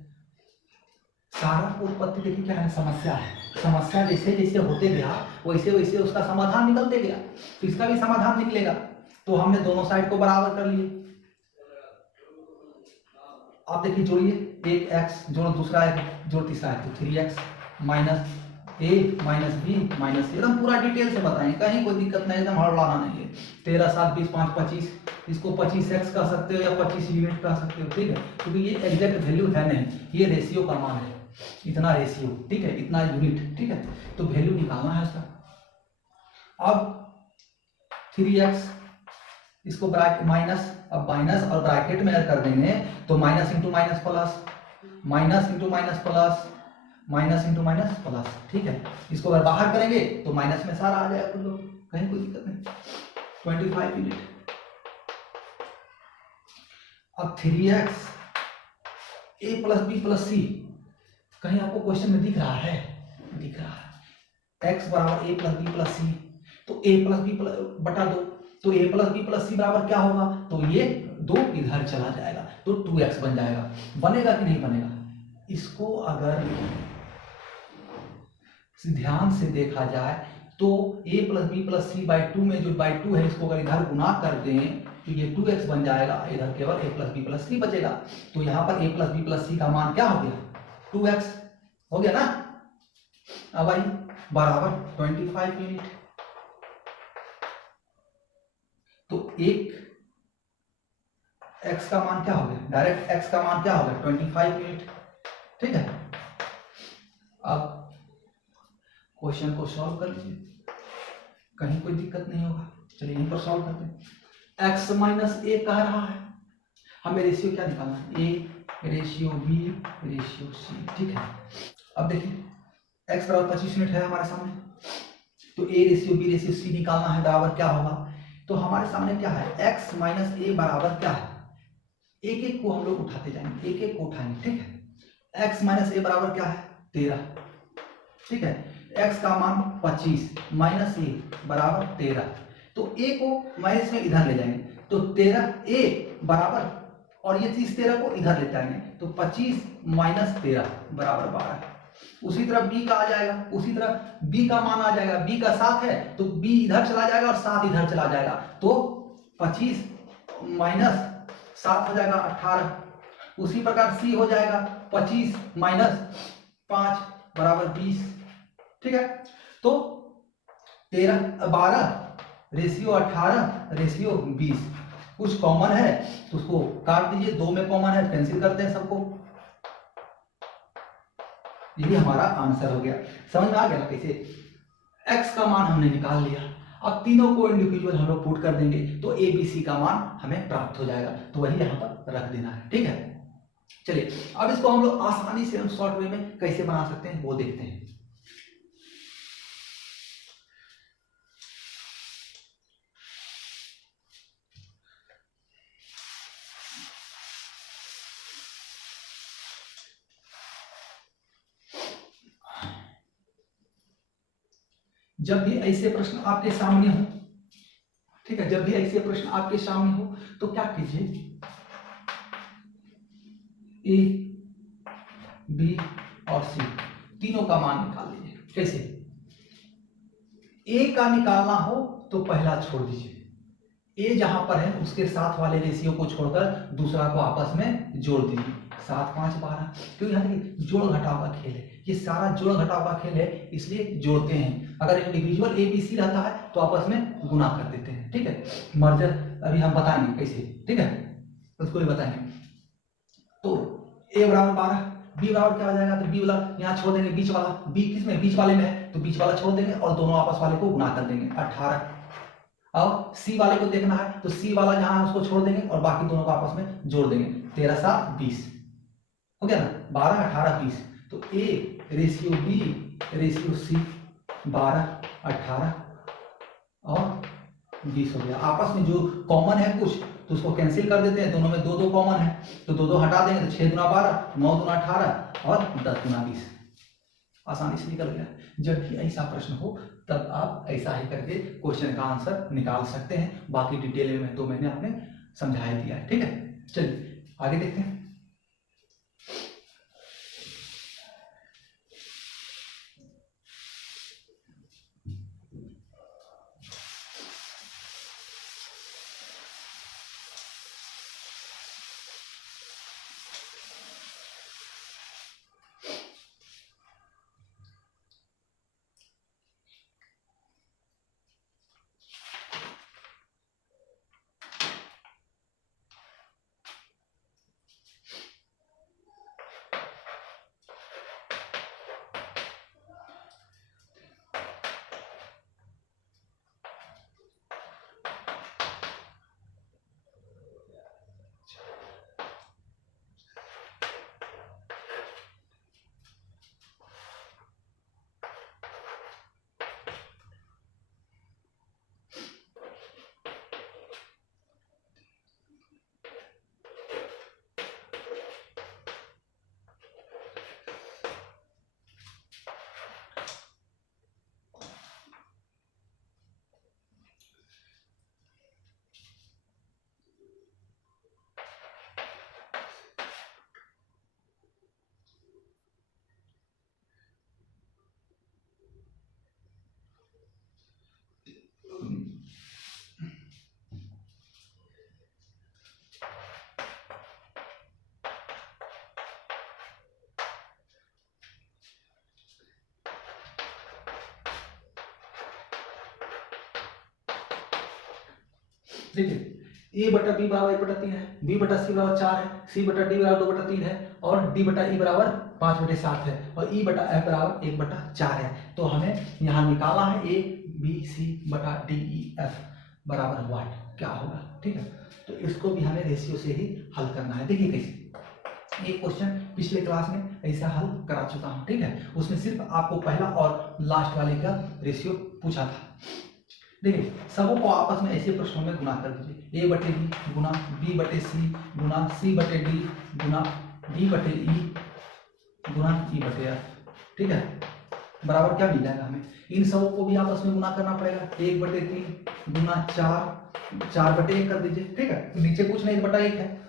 सारा उत्पत्ति देखिए क्या है, समस्या है। समस्या जैसे जैसे होते गया वैसे वैसे उसका समाधान निकलते गया, तो इसका भी समाधान निकलेगा। तो हमने दोनों साइड को बराबर कर लिए। आप देखिए जोड़िए, एक x जोड़ दूसरा है जोड़ तीसरा है, तो 3x minus a minus B minus C, एकदम पूरा डिटेल से बताएंगे, कहीं कोई दिक्कत नहीं, एकदम हड़बड़ाना नहीं है। 13×7=20=5=25, इसको 25x कह सकते हो या 25 यूनिट कह सकते हो। ठीक है, क्योंकि ये एग्जैक्ट वैल्यू है नहीं, ये रेशियो का मान है, इतना रेशियो, ठीक है, इतना यूनिट। ठीक है, तो वैल्यू निकालना है इसका। अब 3x इसको माइनस, अब माइनस और ब्रैकेट में ऐड कर देंगे तो minus into minus plus, minus into minus plus, minus into minus plus. ठीक है, इसको अगर बाहर करेंगे तो माइनस में सारा आ जाएगा, तो कहीं कोई दिक्कत नहीं। 25 यूनिट। अब 3x a plus B plus C, कहीं आपको क्वेश्चन में दिख रहा है, दिख रहा है, x बराबर a प्लस बी प्लस सी, तो a प्लस बी बटा 2, तो a plus B plus C बराबर क्या होगा, तो ये 2 इधर चला जाएगा, तो 2x बन जाएगा। बनेगा कि नहीं बनेगा, इसको अगर ध्यान से देखा जाए तो a plus B plus C by 2 में जो बाई 2 है, इसको अगर इधर गुना कर दें तो ये 2x बन जाएगा, इधर केवल a प्लस बी प्लस सी बचेगा। तो यहाँ पर a plus B plus C का मान क्या हो गया, 2x हो गया ना। अब आई बराबर 25 यूनिट, तो एक x का मान क्या हो गया, डायरेक्ट x का मान क्या हो गया, 25 यूनिट। ठीक है, अब क्वेश्चन को सॉल्व कर लीजिए, कहीं कोई दिक्कत नहीं होगा। चलिए यहीं पर सॉल्व करते हैं। x माइनस ए कह रहा है, हमें रेशियो क्या निकालना है, a ratio b ratio c। ठीक है, अब देखिए x बराबर 25 यूनिट है हमारे सामने, तो a ratio b ratio c निकालना है, बराबर क्या होगा, तो हमारे सामने क्या है, x माइनस ए बराबर क्या है, एक एक को हम लोग उठाते जाएंगे, एक एक को उठाएंगे। ठीक है, x माइनस ए बराबर क्या है, 13। ठीक है, x का मान 25 माइनस ए बराबर 13, तो ए को मैं इसमें इधर ले जाएंगे, तो 13 ए बराबर, और ये चीज 13 को इधर ले जाएंगे, तो 25 माइनस 13 बराबर 12। उसी तरह बी का आ जाएगा, उसी तरह बी का मान आ जाएगा, बी का 7 है तो बी इधर चला जाएगा और 7 इधर चला जाएगा, तो 25 माइनस 7 हो जाएगा 18। उसी प्रकार सी हो जाएगा 25 माइनस 5 बराबर 20। ठीक है, तो 12 रेशियो 18 रेशियो 20, कुछ कॉमन है तो उसको काट दीजिए, 2 में कॉमन है कैंसिल करते हैं सबको, यही हमारा आंसर हो गया। समझ में आ गया ना कैसे? x का मान हमने निकाल लिया, अब तीनों को इंडिविजुअल हम लोग पुट कर देंगे तो ए बी सी का मान हमें प्राप्त हो जाएगा, तो वही यहाँ पर रख देना है। ठीक है, चलिए अब इसको हम लोग आसानी से हम शॉर्ट वे में कैसे बना सकते हैं वो देखते हैं। जब भी ऐसे प्रश्न आपके सामने हो, ठीक है, जब भी ऐसे प्रश्न आपके सामने हो तो क्या कीजिए, ए बी और सी तीनों का मान निकाल लीजिए। कैसे? ए का निकालना हो तो पहला छोड़ दीजिए, ए जहां पर है उसके साथ वाले रेशियो को छोड़कर दूसरा को आपस में जोड़ दीजिए, 7 5 12, क्योंकि यहाँ देखिए जोड़ घटाव का खेल है, ये सारा जोड़ घटाव का खेल है, इसलिए जोड़ते हैं। अगर इंडिविजुअल ए बी सी रहता है तो आपस में गुना कर देते हैं। ठीक है, मर्जर अभी हम बताएंगे कैसे, ठीक है, उसको भी बताएंगे। तो ए बराबर 12, बी बराबर क्या हो जाएगा, तो बी वाला यहाँ छोड़ देंगे, बीच वाला, बी किस में, बीच वाले में है तो बीच वाला छोड़ देंगे और दोनों आपस वाले को गुना कर देंगे 18। अब सी वाले को देखना है तो सी वाला जहां है उसको छोड़ देंगे और बाकी दोनों को आपस में जोड़ देंगे, 13 7 20 हो गया ना, 12 18 20, तो A ratio B ratio C 12 18 और 20 हो गया। आपस में जो कॉमन है कुछ तो उसको कैंसिल कर देते हैं, दोनों में 2 2 कॉमन है तो 2 2 हटा देंगे, तो 6 दूना 12 9 दूना 18 और 10 दूना 20, आसानी से निकल गया। जब भी ऐसा प्रश्न हो तब आप ऐसा ही करके क्वेश्चन का आंसर निकाल सकते हैं, बाकी डिटेल में तो मैंने आपने समझा ही दिया है। ठीक है, चलिए आगे देखते हैं। देखिए ए बटा बी बराबर 1/3 है, बी बटा सी बराबर 4 है, सी बटा डी बराबर 2/3 है और डी बटा ई बराबर 5/7 है और ई बटा एफ बराबर 1/4 है। तो हमें यहाँ निकाला है ए बी सी बटा डी ई एफ बराबर वाट क्या होगा। ठीक है, तो इसको भी हमें रेशियो से ही हल करना है। देखिए कैसे, एक क्वेश्चन पिछले क्लास में ऐसा हल करा चुका हूँ। ठीक है, उसमें सिर्फ आपको पहला और लास्ट वाले का रेशियो पूछा था। देखिए सबों को आपस में ऐसे प्रश्नों में गुना कर दीजिए, ए बटे बी गुना बी बटे सी गुना सी बटे डी गुना डी बटे ई गुना ई बटे एफ। ठीक है, बराबर क्या मिल जाएगा हमें, इन सबों को भी आपस में गुना करना पड़ेगा, 1/3 गुना 4, 4/1 कर दीजिए, ठीक है। तो नीचे कुछ नहीं, 1/1 है,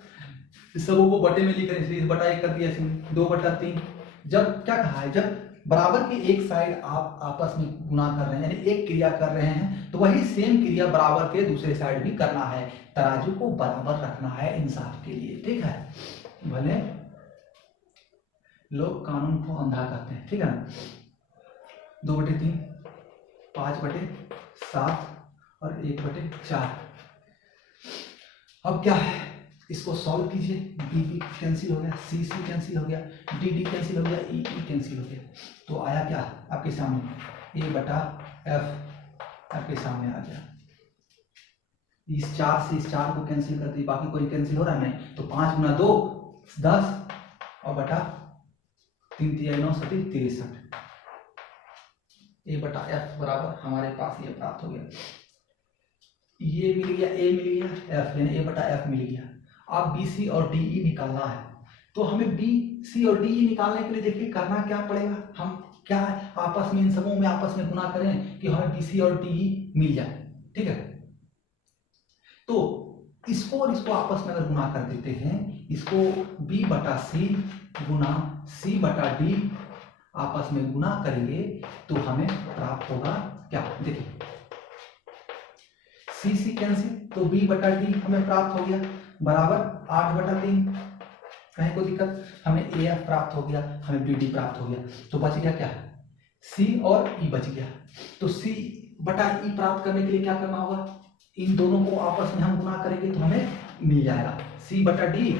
इस सबों को बटे में लिख रहे हैं इसलिए 1/1 कर दिया इसमें, 2/3। जब क्या कहा है, जब बराबर की एक साइड आप आपस में गुना कर रहे हैं यानी एक क्रिया कर रहे हैं, तो वही सेम क्रिया बराबर के दूसरे साइड भी करना है, तराजू को बराबर रखना है इंसाफ के लिए, ठीक है। भले लोग कानून को अंधा करते हैं, ठीक है ना। 2/3, 5/7 और 1/4। अब क्या है, इसको सॉल्व कीजिए, बी बी कैंसिल हो गया, सी सी कैंसिल हो गया, डी डी कैंसिल हो गया, ई ई कैंसिल हो गया, तो आया क्या आपके सामने, A/F आपके सामने आ गया। इस 4 से इस 4 को कैंसिल कर दी, बाकी कोई कैंसिल हो रहा है नहीं, तो 5 गुना 2 10 और बटा 3 3 9 7 63, A/F बराबर हमारे पास ये प्राप्त हो गया, ये मिल गया, ए मिल गया, एफ यानी A/F मिल गया। अब बी सी और डी ई निकालना है, तो हमें बी सी और डी ई निकालने के लिए देखिए करना क्या पड़ेगा, हम क्या है आपस में इन सबों में आपस में गुना करें कि हमें बी सी और डी ई मिल जाए, ठीक है। तो इसको और इसको आपस में अगर गुना कर देते हैं, इसको B/C गुना C/D आपस में गुना करेंगे तो हमें प्राप्त होगा क्या, देखिए सी सी कैंसिल, तो B/D हमें प्राप्त हो गया बराबर 8/3, कहीं कोई दिक्कत, हमें AF प्राप्त हो गया, हमें BD प्राप्त हो गया, तो बच गया क्या, C और E बच गया। तो C/E प्राप्त करने के लिए क्या करना होगा, इन दोनों को आपस में हम गुना करेंगे तो हमें मिल जाएगा C/D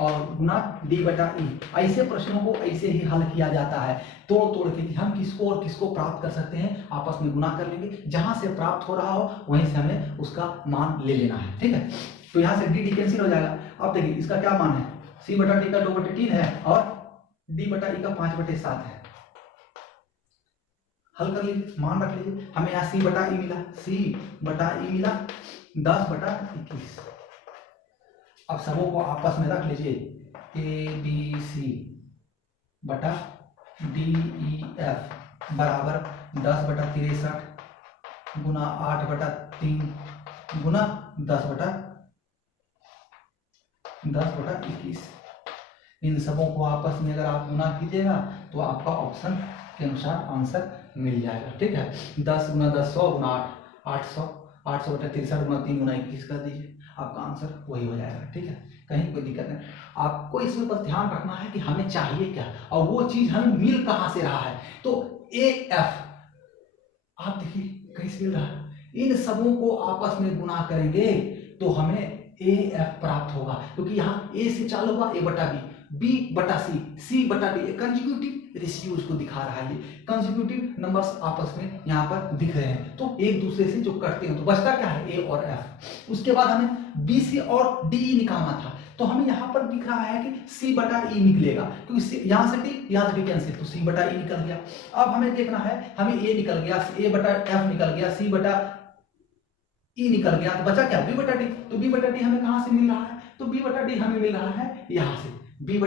और गुना D/E। ऐसे प्रश्नों को ऐसे ही हल किया जाता है, तोड़ तोड़ के, हम किसको और किसको प्राप्त कर सकते हैं, आपस में गुना कर लेंगे, जहां से प्राप्त हो रहा हो वहीं से हमें उसका मान ले लेना है, ठीक है। तो यहाँ से D कैंसिल हो जाएगा। अब देखिए इसका क्या मान है, C/D का 2/3 है और D/E का 5/7 है, हल कर लीजिए, मान रख लीजिए, हमें यहाँ C/E मिला, C/E मिला 10/21। अब सबों को आपस में रख लीजिए, ABC बटा DEF बराबर 10/63 गुना 8/3 गुना 10/21। इन सबों को आपस में अगर आप गुना कीजिएगा तो आपका ऑप्शन के अनुसार आंसर मिल जाएगा, ठीक है। 10 गुना 10 100 गुना 8 800, 800/63 गुना 3 गुना 21 कर दीजिए, आपका आंसर वही हो जाएगा, ठीक है। कहीं कोई दिक्कत नहीं, आपको इसमें बस ध्यान रखना है कि हमें चाहिए क्या और वो चीज हमें मिल कहां से रहा है। तो AF आप देखिए कहीं से मिल रहा है, इन सबों को आपस में गुना करेंगे तो हमें AF प्राप्त होगा, क्योंकि यहाँ A से चालू हुआ A/B, B/C, C/D, consecutive ratios को दिखा रहा है, ये कंसेक्यूटिव नंबर्स आपस में यहाँ पर दिख रहे हैं, तो एक दूसरे से जो करते हैं तो बचता क्या है A और F। उसके बाद हमें BC और DE निकालना था, तो हमें यहाँ पर दिख रहा है कि C/E निकलेगा, क्योंकि यहाँ से D कैंसिल, तो C/E निकल गया। अब हमें देखना है, हमें A निकल गया, A/F निकल गया, C/E निकल गया, तो बचा क्या B/D। तो B/D हमें कहां से मिल रहा है, तो B/D हमें मिल रहा है यहां से B/C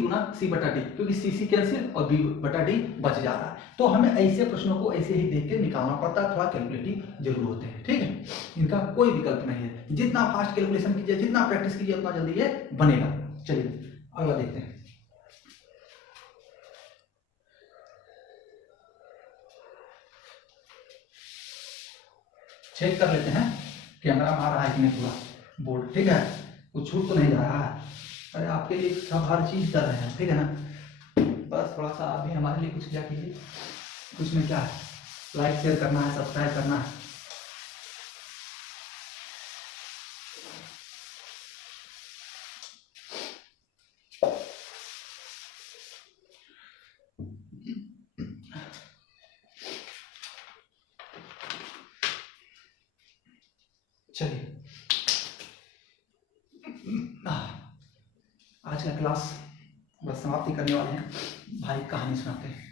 गुना C/D, क्योंकि C कैंसिल और B/D बच जा रहा है। तो हमें ऐसे प्रश्नों को ऐसे ही देख के निकालना पड़ता है, थोड़ा कैलकुलेटिव जरूर होते हैं, ठीक है। इनका कोई विकल्प नहीं है, जितना फास्ट कैलकुलेशन कीजिए, जितना प्रैक्टिस कीजिए, उतना जल्दी ये बनेगा। चलिए अगला देखते हैं। चेक कर लेते हैं कैमरा में आ रहा है कि नहीं पूरा बोर्ड, ठीक है, कुछ छूट तो नहीं जा रहा है। अरे आपके लिए सब हर चीज कर रहे हैं, ठीक है ना, बस थोड़ा सा आप भी हमारे लिए कुछ क्या कीजिए, कुछ में क्या है, लाइक शेयर करना है, सब्सक्राइब करना है। चलिए आज का क्लास बस समाप्ति करने वाले हैं। भाई कहानी सुनाते हैं,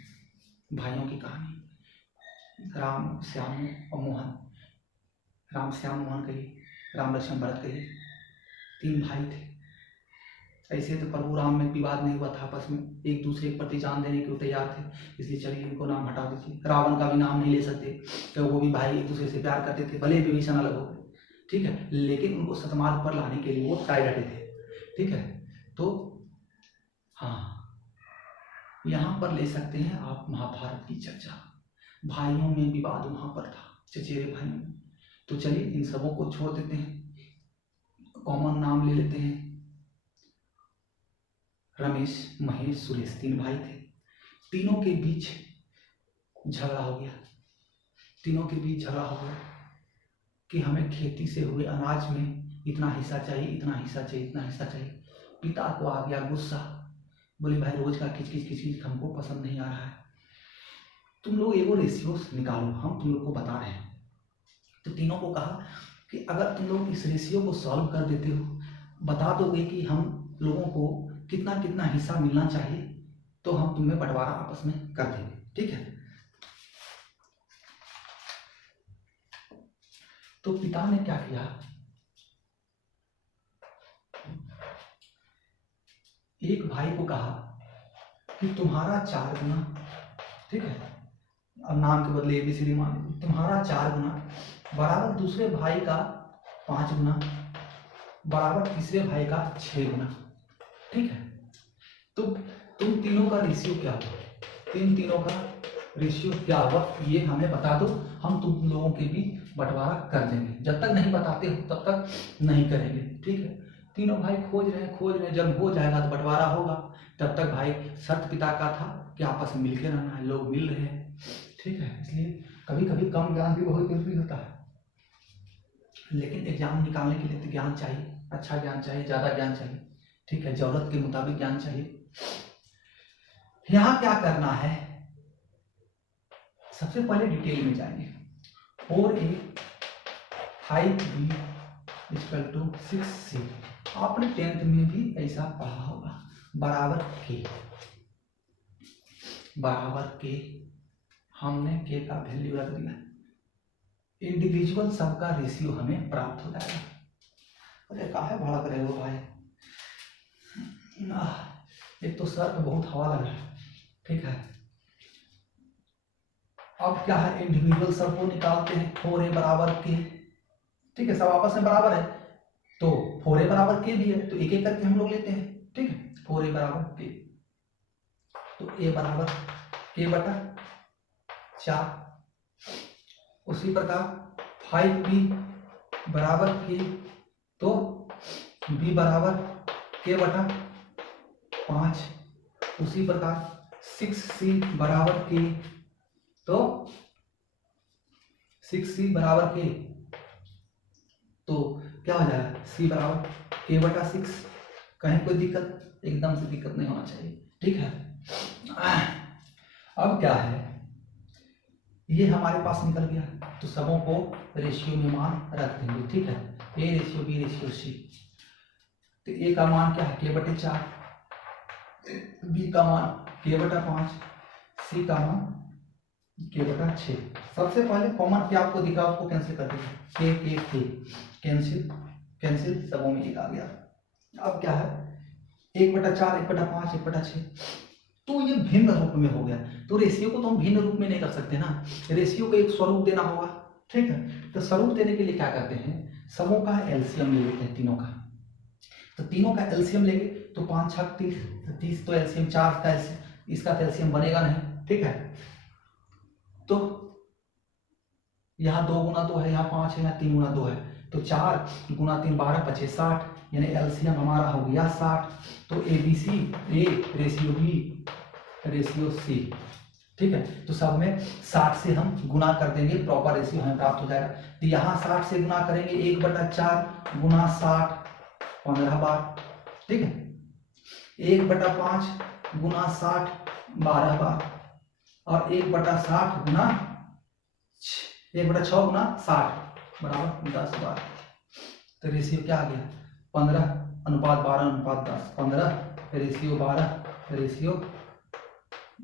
भाइयों की कहानी, राम श्याम और मोहन। राम श्याम मोहन कहिए, राम लक्ष्मण भरत कहिए, 3 भाई थे। ऐसे तो प्रभु राम में विवाद नहीं हुआ था, आपस में एक दूसरे के प्रति जान देने के वो तैयार थे, इसलिए चलिए इनको नाम हटा दीजिए। रावण का भी नाम नहीं ले सकते, तो वो भी भाई एक दूसरे से प्यार करते थे, भले विभीषण अलग हो गए, ठीक है, लेकिन उनको सतमार्ग पर लाने के लिए वो टाई डटे थे, ठीक है। तो हाँ, यहाँ पर ले सकते हैं आप महाभारत की चर्चा, भाइयों में विवाद वहां पर था, चचेरे भाइयों में। तो चलिए इन सबों को छोड़ देते हैं, कॉमन नाम ले लेते हैं। रमेश, महेश, सुरेश 3 भाई थे। तीनों के बीच झगड़ा हो गया, तीनों के बीच झगड़ा हो गया कि हमें खेती से हुए अनाज में इतना हिस्सा चाहिए, इतना हिस्सा चाहिए, इतना हिस्सा चाहिए। पिता को आ गया गुस्सा, बोले भाई रोज का किच किच किच किच हमको पसंद नहीं आ रहा है, तुम लोग एगो रेशियो निकालो, हम तुम लोग को बता रहे हैं। तो तीनों को कहा कि अगर तुम लोग इस रेशियो को सॉल्व कर देते हो, बता दोगे कि हम लोगों को कितना कितना हिस्सा मिलना चाहिए, तो हम तुम्हें बंटवारा आपस में कर देंगे, ठीक है। तो पिता ने क्या किया, एक भाई को कहा कि तुम्हारा 4 गुना, ठीक है, अब नाम के बदले ABCD मान लीजिए, तुम्हारा 4 गुना बराबर दूसरे भाई का 5 गुना बराबर तीसरे भाई का 6 गुना, ठीक है। तो तुम तीनों का रेशियो क्या हुआ, तीनों का रेशियो क्या हुआ ये हमें बता दो, हम तुम लोगों के बीच बंटवारा कर देंगे। जब तक नहीं बताते हो तब तक नहीं करेंगे, ठीक है। तीनों भाई खोज रहे, जब हो जाएगा तो बंटवारा होगा। तब तक भाई सत्य पिता का था कि आपस में मिलकर रहना है, लोग मिल रहे हैं, ठीक है। इसलिए कभी कभी कम ज्ञान भी बहुत जरूरी होता है, लेकिन एग्जाम निकालने के लिए तो ज्ञान चाहिए, अच्छा ज्ञान चाहिए, ज्यादा ज्ञान चाहिए, ठीक है, जरूरत के मुताबिक ज्ञान चाहिए। यहां क्या करना है, सबसे पहले डिटेल में जाएंगे। 4a 5b = 6c, आपने 10th में भी ऐसा पढ़ा होगा, बराबर के हमने के का वैल्यू रख दिया, इंडिविजुअल सबका रेशियो हमें प्राप्त हो जाएगा। अरे काहे भड़क रहे हो भाई, एक तो सर पे बहुत हवा लग रहा है, ठीक है। अब क्या है, इंडिविजुअल सबको निकालते हैं, 4a बराबर के, ठीक है, सब आपस में बराबर है, तो 4a बराबर के भी है, तो एक एक करके हम लोग लेते हैं, ठीक है। 4a बराबर के, तो a बराबर k बटा 4, उसी प्रकार 5b बराबर k, तो b बराबर k बटा 5, उसी प्रकार 6c बराबर k, तो 6c बराबर k, तो क्या हो जाएगा, c बराबर k बटा 6। कहीं कोई दिक्कत, एकदम से दिक्कत नहीं होना चाहिए, ठीक है। अब क्या है, ये हमारे पास निकल गया, तो सबों को रेशियो में मान रख देंगे, ठीक है। a ratio b ratio c, तो a का मान क्या है, k बटे 4, b का मान k बटा 5, c का मान k बटा 6। सबसे पहले कॉमन क्या आपको दिखा उसको कैंसिल कर देंगे, k कैंसिल, सबों में 1 आ गया। अब क्या है, 1 बटा 4, 1 बटा 5, 1 बटा 6, तो ये भिन्न रूप में हो गया। तो रेशियो को तो हम भिन्न रूप में नहीं कर सकते ना, रेशियो को एक स्वरूप देना होगा, ठीक है। तो स्वरूप देने के लिए क्या करते हैं, सबों का एलसीएम ले लेते हैं, तीनों का। तो तीनों का एलसीएम लेंगे तो 5 6 30, तो एलसीएम 4 का इसका तो एलसीएम बनेगा नहीं, ठीक है। तो यहाँ 2 गुना 2 है, यहाँ 5 है, यहाँ 3 गुना 2 है, तो 4 गुना 3 12 25 60, यानी एलसीएम हमारा हो गया 60। तो ABC A ratio B ratio C, ठीक है। तो सब में 60 से हम गुना कर देंगे, प्रॉपर रेशियो हमें प्राप्त हो जाएगा। तो यहाँ 60 से गुना करेंगे, 1 बटा 4 गुना 60 15 बार, ठीक है। 1 बटा 5 गुना 60 12 बार, और 1 बटा 60 गुना 1 बटा 6 गुना 60 बराबर 10 बार। तो रेशियो क्या आ गया, 15:12:10, 15 रेशियो 12 रेशियो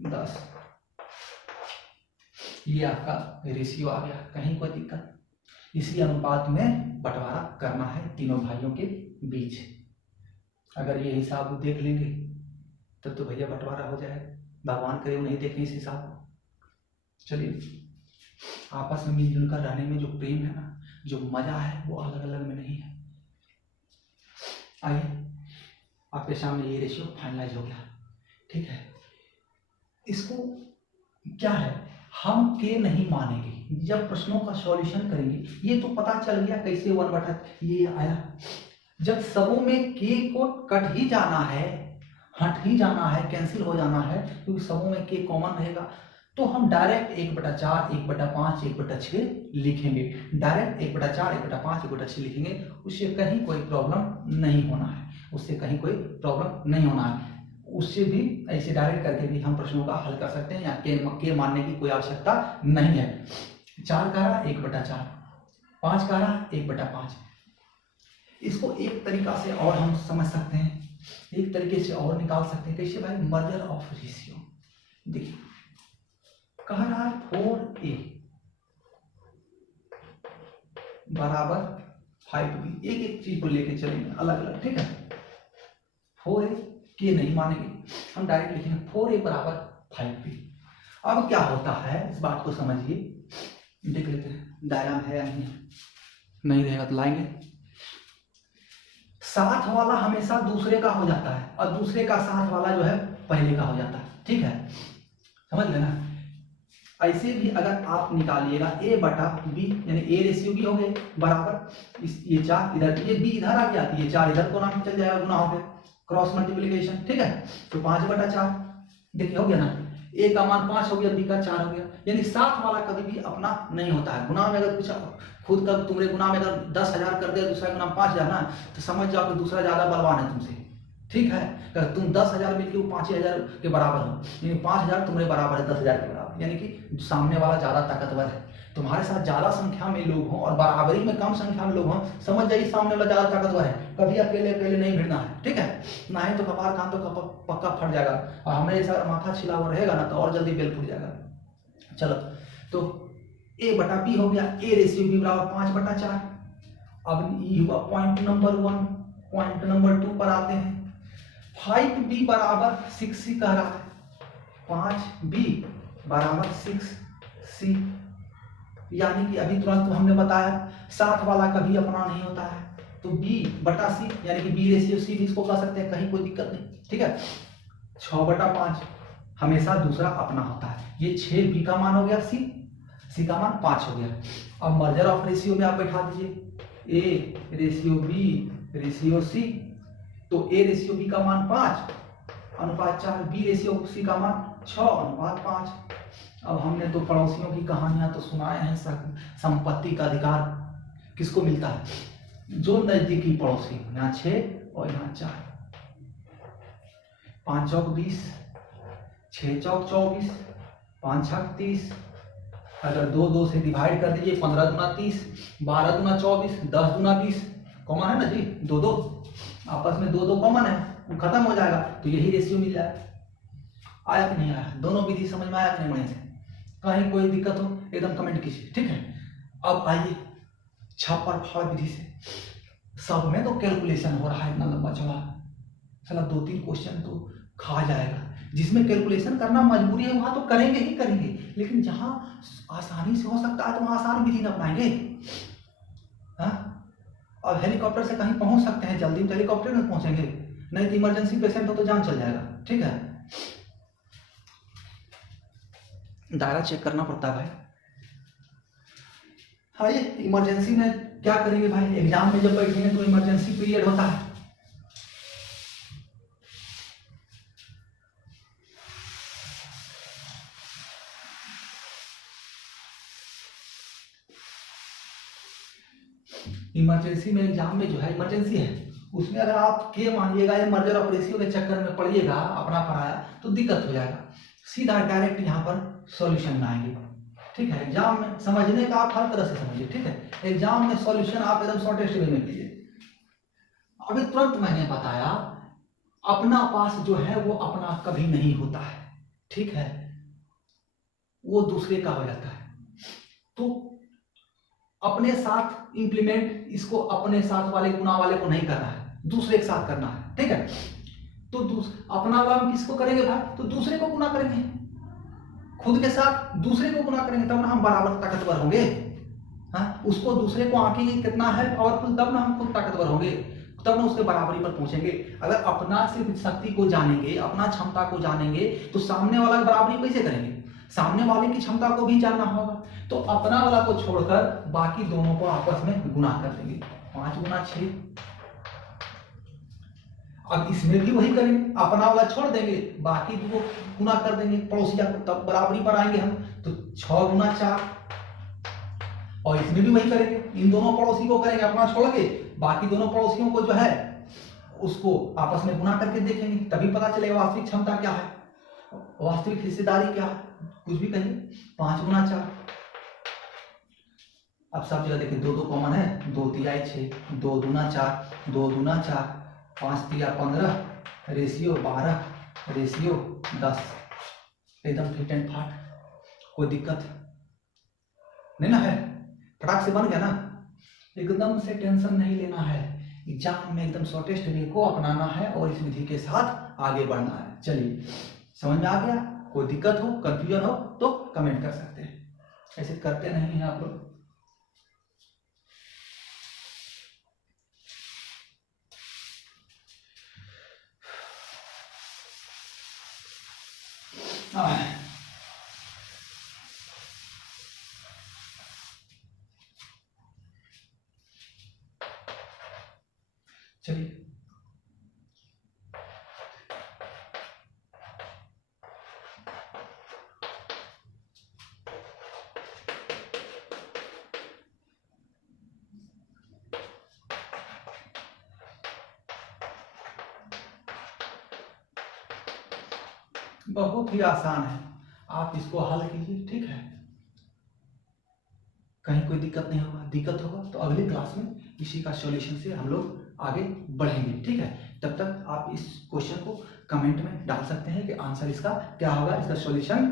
10, ये आपका रेशियो आ गया। कहीं कोई दिक्कत, इसी अनुपात में बंटवारा करना है तीनों भाइयों के बीच। अगर ये हिसाब देख लेंगे तब तो भैया बंटवारा हो जाएगा। भगवान करे नहीं देखें इस हिसाब को। चलिए, आपस में मिलजुल कर रहने में जो प्रेम है ना, जो मजा है, वो अलग अलग में नहीं है। आइए, आपके सामने ये रेशियो फाइनलाइज हो गया, ठीक है। इसको क्या है, हम के नहीं मानेंगे जब प्रश्नों का सॉल्यूशन करेंगे। ये तो पता चल गया कैसे 1/, ये आया। जब सबों में के को कट ही जाना है, हट ही जाना है, कैंसिल हो जाना है, क्योंकि सबों में के कॉमन रहेगा, तो हम डायरेक्ट 1/4, 1/5, 1/6 लिखेंगे। डायरेक्ट 1/4, 1/5, 1/6 लिखेंगे। उससे कहीं कोई प्रॉब्लम नहीं होना है, उससे कहीं कोई प्रॉब्लम नहीं होना है। उससे भी ऐसे डायरेक्ट करके भी हम प्रश्नों का हल कर सकते हैं, या के मानने की कोई आवश्यकता नहीं है। 4 का 1/4, 5 का 1/5। इसको एक तरीका से और हम समझ सकते हैं, एक तरीके से और निकाल सकते हैं। कैसे भाई, मर्जर ऑफ रेशियो। देखिए, कह रहा है 4a बराबर 5b। एक एक चीज को लेके चलेंगे अलग अलग, ठीक है। 4a के नहीं मानेंगे, हम डायरेक्ट लिखेंगे 4a बराबर 5b। अब क्या होता है, इस बात को समझिए, देख लेते हैं डायग्राम है या नहीं रहेगा तो लाएंगे। साथ वाला हमेशा दूसरे का हो जाता है, और दूसरे का साथ वाला जो है पहले का हो जाता है, ठीक है, समझ लेना। ऐसे भी अगर आप निकालिएगा a/b, यानी a रेशियो b हो गए बराबर ये 4 इधर, ये b इधर आ गया, ये 4 इधर को नाम चल जाएगा, गुना हो गया, क्रॉस मल्टीप्लिकेशन, ठीक है। तो 5/4 देखिए हो गया ना, a का मान 5 हो गया, b का 4 हो गया। यानी साथ वाला कभी भी अपना नहीं होता है। गुना में अगर कुछ खुद का तुम्हारे गुना में अगर 10,000 कर दिया, दूसरा गुना 5,000 ना, तो समझ जाओ कि दूसरा ज्यादा बलवान है तुमसे, ठीक है। अगर तुम 10,000 मिलकर वो 5,000 के बराबर हो, यानी 5,000 तुम्हारे बराबर है 10,000 के बराबर, यानी कि सामने वाला ज्यादा ताकतवर है। तुम्हारे साथ ज्यादा संख्या में लोग हों और बराबरी में कम संख्या में लोग हों, समझ जाइए सामने वाला ज्यादा ताकतवर है। कभी अकेले अकेले नहीं भिड़ना है, ठीक है। ना ही तो कपार खान तो पक्का फट जाएगा, और हमें जैसा माथा छिला हुआ रहेगा ना, तो और जल्दी बेल फूट जाएगा। चलो, तो a/b हो गया, a रेशियो b बराबर 5/4। अब ये हुआ पॉइंट नंबर 1। पॉइंट नंबर 2 पर आते हैं। 5b बराबर 6c कह रहा है, 5b बराबर 6c, यानी कि अभी तुरंत तो हमने बताया साथ वाला कभी अपना नहीं होता है, तो b/c यानी कि b रेशियो c भी इसको कह सकते हैं, कहीं कोई दिक्कत नहीं, ठीक है। 6/5 हमेशा दूसरा अपना होता है, ये 6b का मान हो गया, c का मान 5 हो गया। अब मर्जर ऑफ रेशियो में आप बैठा दीजिए a ratio b ratio c, तो a रेशियो b का मान 5/4, b रेशियो c का मान 6/5। अब हमने तो पड़ोसियों की कहानियां तो सुनाए हैं, संपत्ति का अधिकार किसको मिलता है, जो नजदीकी पड़ोसी। यहाँ 6 और यहाँ 4, 5 चौक 20, 6 चौक 24, 5 छक 30। अगर 2 से डिवाइड कर दीजिए, 15 दूना 30, 12 दूना 24, 10 दूना 20, कॉमन है ना जी, 2 आपस में 2 कॉमन है, वो खत्म हो जाएगा, तो यही रेशियो मिल जाएगा। आया कि नहीं आया, दोनों विधि समझ में आया कि नहीं बढ़िया से? कहीं कोई दिक्कत हो एकदम कमेंट कीजिए, ठीक है। अब आइए छापर फाड़ विधि से, सब में तो कैलकुलेशन हो रहा है, इतना लंबा चौड़ा, चला 2-3 क्वेश्चन तो खा जाएगा। जिसमें कैलकुलेशन करना मजबूरी है वहां तो करेंगे ही करेंगे, लेकिन जहां आसानी से हो सकता है तो वहां आसान विधि न अपनाएंगे। और हेलीकॉप्टर से कहीं पहुंच सकते हैं जल्दी, तो हेलीकॉप्टर में पहुंचेंगे, नहीं तो इमरजेंसी पेशेंट हो तो जान चल जाएगा, ठीक है। दायरा चेक करना पड़ता है भाई। हाँ, ये इमरजेंसी में क्या करेंगे भाई, एग्जाम में जब बैठेंगे तो इमरजेंसी पीरियड होता है। इमरजेंसी में एग्जाम में जो है इमरजेंसी है, उसमें अगर आप के मानिएगा या मर्जर ऑफ रेशियो के चक्कर में पढ़िएगा अपना पढ़ाया, तो दिक्कत हो जाएगा। सीधा डायरेक्ट यहाँ पर सॉल्यूशन में आएंगे, ठीक है। एग्जाम में समझने का आप हर तरह से समझिए, ठीक है। एग्जाम में सॉल्यूशन आप एकदम शॉर्टेस्ट वे में कीजिए। अभी तुरंत मैंने बताया, अपना पास जो है वो अपना कभी नहीं होता है, ठीक है, वो दूसरे का हो जाता है। तो अपने साथ इंप्लीमेंट इसको अपने साथ वाले गुना वाले को नहीं करना है, दूसरे के साथ करना है, ठीक है। तो अपना वाला हम किसको करेंगे भाई, तो दूसरे को गुना करेंगे, खुद के साथ दूसरे को गुना करेंगे, तब ना हम बराबर ताकतवर होंगे। हाँ, उसको दूसरे को आंकेंगे कितना है पावरफुल, तब ना हम खुद ताकतवर होंगे, तब ना उसके बराबरी पर पहुंचेंगे। अगर अपना सिर्फ शक्ति को जानेंगे, अपना क्षमता को जानेंगे, तो सामने वाला की बराबरी कैसे करेंगे, सामने वाले की क्षमता को भी जानना होगा। तो अपना वाला को छोड़कर बाकी दोनों को आपस में गुना कर देंगे, 5 गुना 6। अब इसमें भी वही करेंगे, अपना वाला छोड़ देंगे, बाकी को गुना कर देंगे पड़ोसिया को, तब बराबरी पर आएंगे हम। तो 6 गुना 4, और इसमें भी वही करेंगे, इन दोनों पड़ोसी को करेंगे अपना छोड़ के, बाकी दोनों पड़ोसियों को जो है उसको आपस में गुना करके देखेंगे, तभी पता चलेगा वास्तविक क्षमता क्या है, वास्तविक हिस्सेदारी क्या है, कुछ भी कहिए। 5 गुना 4। अब सब जगह देखिए 2 2 कॉमन है, 2 तिहाई 6, 2 दूना 4, 2 दूना 4, 5 तिया 15, रेशियो 12, रेशियो 10, एकदम फिट एंड फाट, कोई दिक्कत नहीं ना है, फटाक से बन गया ना। एकदम से टेंशन नहीं लेना है, एग्जाम में एकदम शॉर्टेस्ट वे को अपनाना है और इस विधि के साथ आगे बढ़ना है। चलिए, समझ में आ गया? कोई दिक्कत हो, कंफ्यूजन हो तो कमेंट कर सकते हैं, ऐसे करते नहीं हैं आप लोग। चलिए, बहुत ही आसान है, आप इसको हल कीजिए, ठीक है। कहीं कोई दिक्कत नहीं होगा, दिक्कत होगा तो अगली क्लास में इसी का सॉल्यूशन से हम लोग आगे बढ़ेंगे, ठीक है। तब तक आप इस क्वेश्चन को कमेंट में डाल सकते हैं कि आंसर इसका क्या होगा, इसका सॉल्यूशन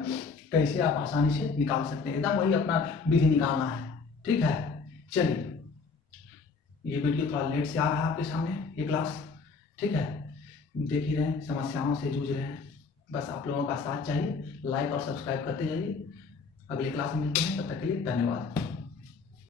कैसे आप आसानी से निकाल सकते हैं, एकदम वही अपना विधि निकालना है, ठीक है। चलिए, ये वीडियो थोड़ा लेट से आ रहा है आपके सामने, ये क्लास, ठीक है। देख ही रहे हैं, समस्याओं से जूझ रहे हैं, बस आप लोगों का साथ चाहिए, लाइक और सब्सक्राइब करते जाइए। अगली क्लास में मिलते हैं, तब तक के लिए धन्यवाद।